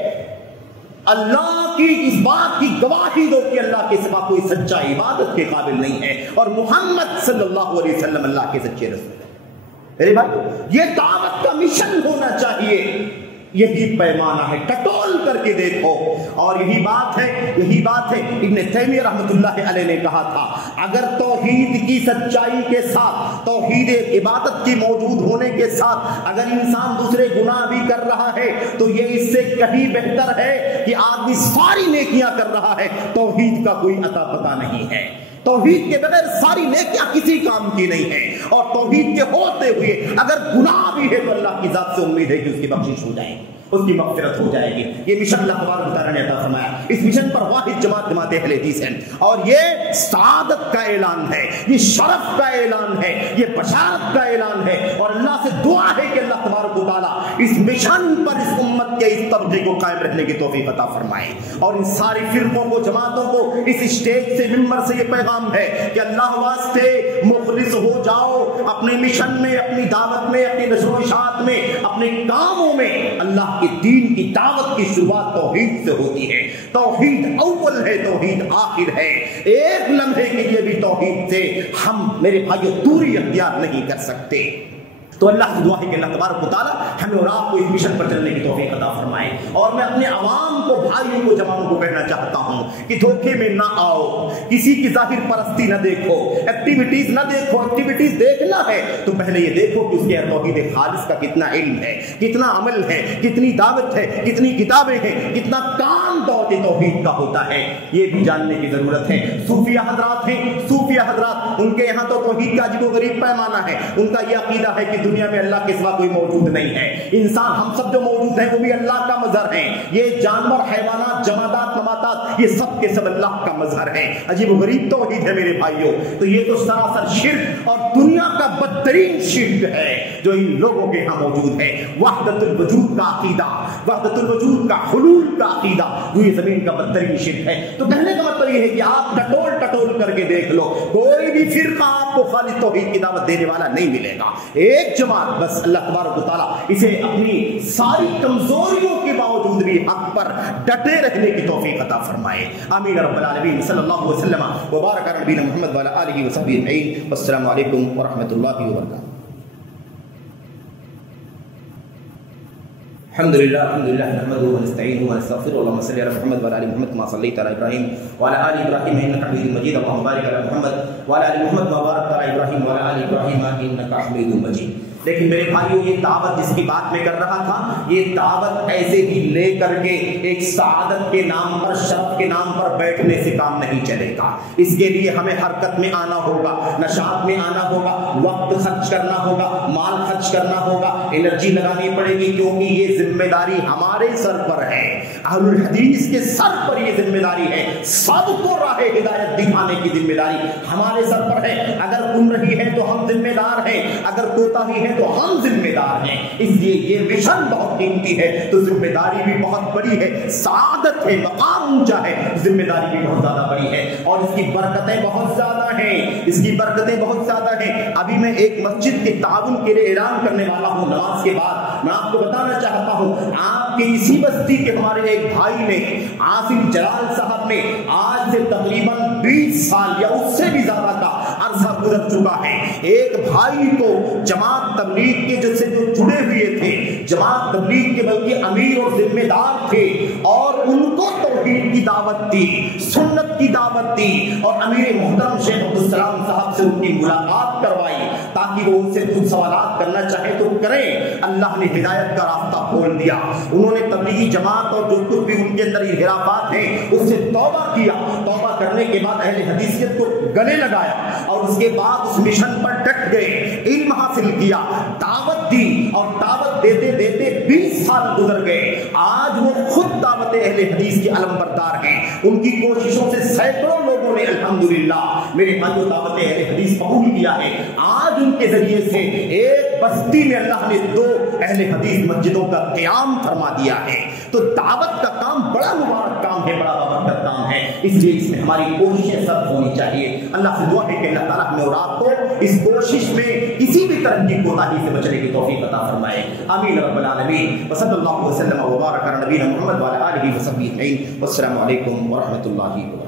اللہ کی اس بات کی گواہی دو کہ اللہ کے سوا کوئی سچا عبادت کے قابل نہیں ہے، اور محمد صلی اللہ علیہ وسلم اللہ کے سچے رسول ہیں۔ میرے بھائی یہ دعوت کا مشن ہونا چاہیے، یہی پیمانہ ہے، ٹٹول کر کے دیکھو۔ اور یہی بات ہے ابن تیمیہ رحمۃ اللہ علیہ نے کہا تھا، اگر توحید کی سچائی کے ساتھ، توحید عبادت کی موجود ہونے کے ساتھ اگر انسان دوسرے گناہ بھی کر رہا ہے تو یہ اس سے کہیں بہتر ہے کہ آدمی ساری نیکیاں کر رہا ہے، توحید کا کوئی عطا پتہ نہیں ہے۔ توحید کے بغیر ساری نیکیاں کسی کام کی نہیں ہے، اور توحید کے ہوتے ہوئے اگر گناہ بھی ہے تو اللہ کی ذات سے امید ہے کہ اس کی بخشش ہو جائے گی، اس کی مغفرت ہو جائے گی۔ یہ مشن اللہ تبارک و تعالیٰ نے عطا فرمایا، اس مشن پر واحد جماعت اہل حدیث ہے، اور یہ سعادت کا اعلان ہے، یہ شرف کا اعلان ہے، یہ بشارت کا اعلان ہے، اور اللہ سے دعا ہے کہ اللہ تبارک و تعالیٰ اس مشن پر اس امت کے اس طبقے کو قائم رہنے کی توفیق عطا فرمائے. اور ان ساری فرقوں کو جماعتوں کو اس اسٹیج سے ممبر سے یہ پیغام ہے کہ اللہ واسطے مخلص ہو جاؤ اپنے مشن میں, اپنی دعوت میں, اپنی نشر و اشاعت میں, اپنے کاموں میں. اللہ کے دین کی دعوت کی شروعات توحید سے ہوتی ہے. توحید اول ہے, توحید آخر ہے. ایک لمحے کے لیے بھی توحید سے ہم میرے بھائیو دوری اختیار نہیں کر سکتے. تو اللہ سے دعا ہے کہ اللہ تبارک و تعالی ہمیں اور آپ کو اس مشن پر چلنے کی توفیق عطا فرمائے. اور میں اپنے عوام کو, بھائیوں کو, جوانوں کو کہنا چاہتا ہوں کہ دھوکے میں نہ آؤ, کسی کی ظاہر پرستی نہ دیکھو, ایکٹیویٹیز نہ دیکھو. ایکٹیویٹیز دیکھنا ہے تو پہلے یہ دیکھو کہ اس کے توحید خالص کا کتنا علم ہے, کتنا عمل ہے, کتنی دعوت ہے, کتنی کتابیں ہیں, کتنا کام دعوت توحید کا ہوتا ہے. یہ بھی جاننے کی ضرورت ہے. صوفیہ حضرات ہیں, صوفیہ حضرات, ان کے یہاں تو توحید کا عجیب و غریب پیمانہ ہے. ان کا یہ عقیدہ ہے کہ دنیا میں اللہ کے سوا کوئی موجود نہیں ہے. انسان ہم سب جو موجود ہیں وہ بھی اللہ کا مظہر ہیں. یہ جانور, حیوانات, جمادات, نباتات, یہ سب کے سب اللہ کا مظہر ہیں. عجیب و غریب توحید ہے میرے بھائیوں. تو یہ تو سراسر شرک اور دنیا کا بدترین شرک ہے جو ان لوگوں کے یہاں موجود ہے. وحدت الوجود کا عقیدہ, وحدت الوجود کا حلول کا عقیدہ روئے زمین کا بدترین شرک ہے. تو کہنے کا مطلب یہ ہے کہ آپ ٹٹول ٹٹول کر کے دیکھ لو, کوئی بھی فرقہ آپ کو خالص توحید کی دعوت دینے والا نہیں ملے گا. ایک جماعت بس اللہ تبارک و تعالیٰ اسے اپنی ساری کمزوریوں کے باوجود بھی حق پر ڈٹے رہنے کی توفیق عطا فرمائے. آمین رب العالمین. صلی اللہ علیہ وسلم وبارک علی نبینا محمد وعلی آلہ وصحبہ اجمعین. والسلام علیکم ورحمۃ اللہ وبرکاتہ. الحمد لله نحمده ونستعينه ونستغفره. اللهم صل على محمد وعلى ال محمد كما صليت على ابراهيم وعلى ال ابراهيم انك حميد مجيد. اللهم بارك على محمد وعلى ال محمد كما باركت على ابراهيم وعلى ال ابراهيم انك حميد مجيد. لیکن میرے بھائیوں یہ دعوت جس کی بات میں کر رہا تھا, یہ دعوت ایسے ہی لے کر کے ایک سعادت کے نام پر, شرف کے نام پر بیٹھنے سے کام نہیں چلے گا. اس کے لیے ہمیں حرکت میں آنا ہوگا, نشاط میں آنا ہوگا, وقت خرچ کرنا ہوگا, مال خرچ کرنا ہوگا, انرجی لگانی پڑے گی, کیونکہ یہ ذمہ داری ہمارے سر پر ہے. اہل الحدیث کے سر پر یہ ذمہ داری ہے. سب کو راہ ہدایت دکھانے کی ذمہ داری ہمارے سر پر ہے. اگر گمراہی ہے تو ہم ذمہ دار ہیں, اگر کوتاہی ہے تو ہم ذمہ دار ہیں. اس لیے یہ مشن بہت قیمتی ہے تو ذمہ داری بھی بہت بڑی ہے. سعادت ہے, مقام اونچا ہے, ذمہ داری بھی بہت زیادہ بڑی ہے اور اس کی برکتیں بہت زیادہ ہیں. اس کی برکتیں بہت زیادہ ہیں. ابھی میں ایک مسجد کے تعاون کے لیے اعلان کرنے والا ہوں. نماز کے بعد میں آپ کو بتانا چاہتا ہوں, آپ کی اسی بستی کے ہمارے ایک بھائی نے, عاصم جلال صاحب نے, آج سے تقریباً 20 سال یا اس سے بھی زیادہ کا عرصہ گزر چکا ہے. ایک بھائی کو جماعت تبلیغ کے جو جڑے ہوئے تھے, جماعت تبلیغ کے بلکہ امیر اور ذمہ دار تھے, اور ان کو توحید کی دعوت دی, سنت کی دعوت دی, اور امیر محترم شیخ عبدالسلام صاحب سے ان کی ملاقات کروائی تاکہ وہ ان سے کچھ سوالات کرنا چاہیں تو کریں. اللہ نے ہدایت کا راستہ کھول دیا. انہوں نے تبلیغی جماعت اور جو کچھ بھی ان کے اندر انحرافات ہیں اس سے توبہ کیا. توبہ کرنے کے بعد اہل حدیثیت کو گلے لگایا اور اس کے بعد اس مشن پر ڈٹ گئے, علم حاصل کیا, دعوت دی, اور دعوت دیتے دیتے 20 سال گزر گئے. آج وہ خود دعوت اہل حدیث کے علم بردار ہیں. ان کی کوششوں سے سینکڑوں لوگوں نے الحمدللہ میرے بھائیوں دعوت اہل حدیث قبول کیا ہے. آج ان کے ذریعے سے ایک بستی میں اللہ نے 2 اہل حدیث مسجدوں کا قیام فرما دیا ہے. تو دعوت کا کام بڑا مبارک کام ہے, بڑا بابرکت کام ہے. اس لیے اس میں ہماری کوششیں سب ہونی چاہیے. اللہ سے دعا ہے کہ اللہ تعالیٰ ہمیں اور آپ کو اس کوشش میں کسی بھی طرح کی کوتاہی سے بچنے کی توفیق عطا فرمائے. آمین رب العالمین. وصلی اللہ وسلم وبارک علی نبینا محمد وعلی آلہ وصحبہ اجمعین. والسلام علیکم ورحمۃ اللہ وبرکاتہ.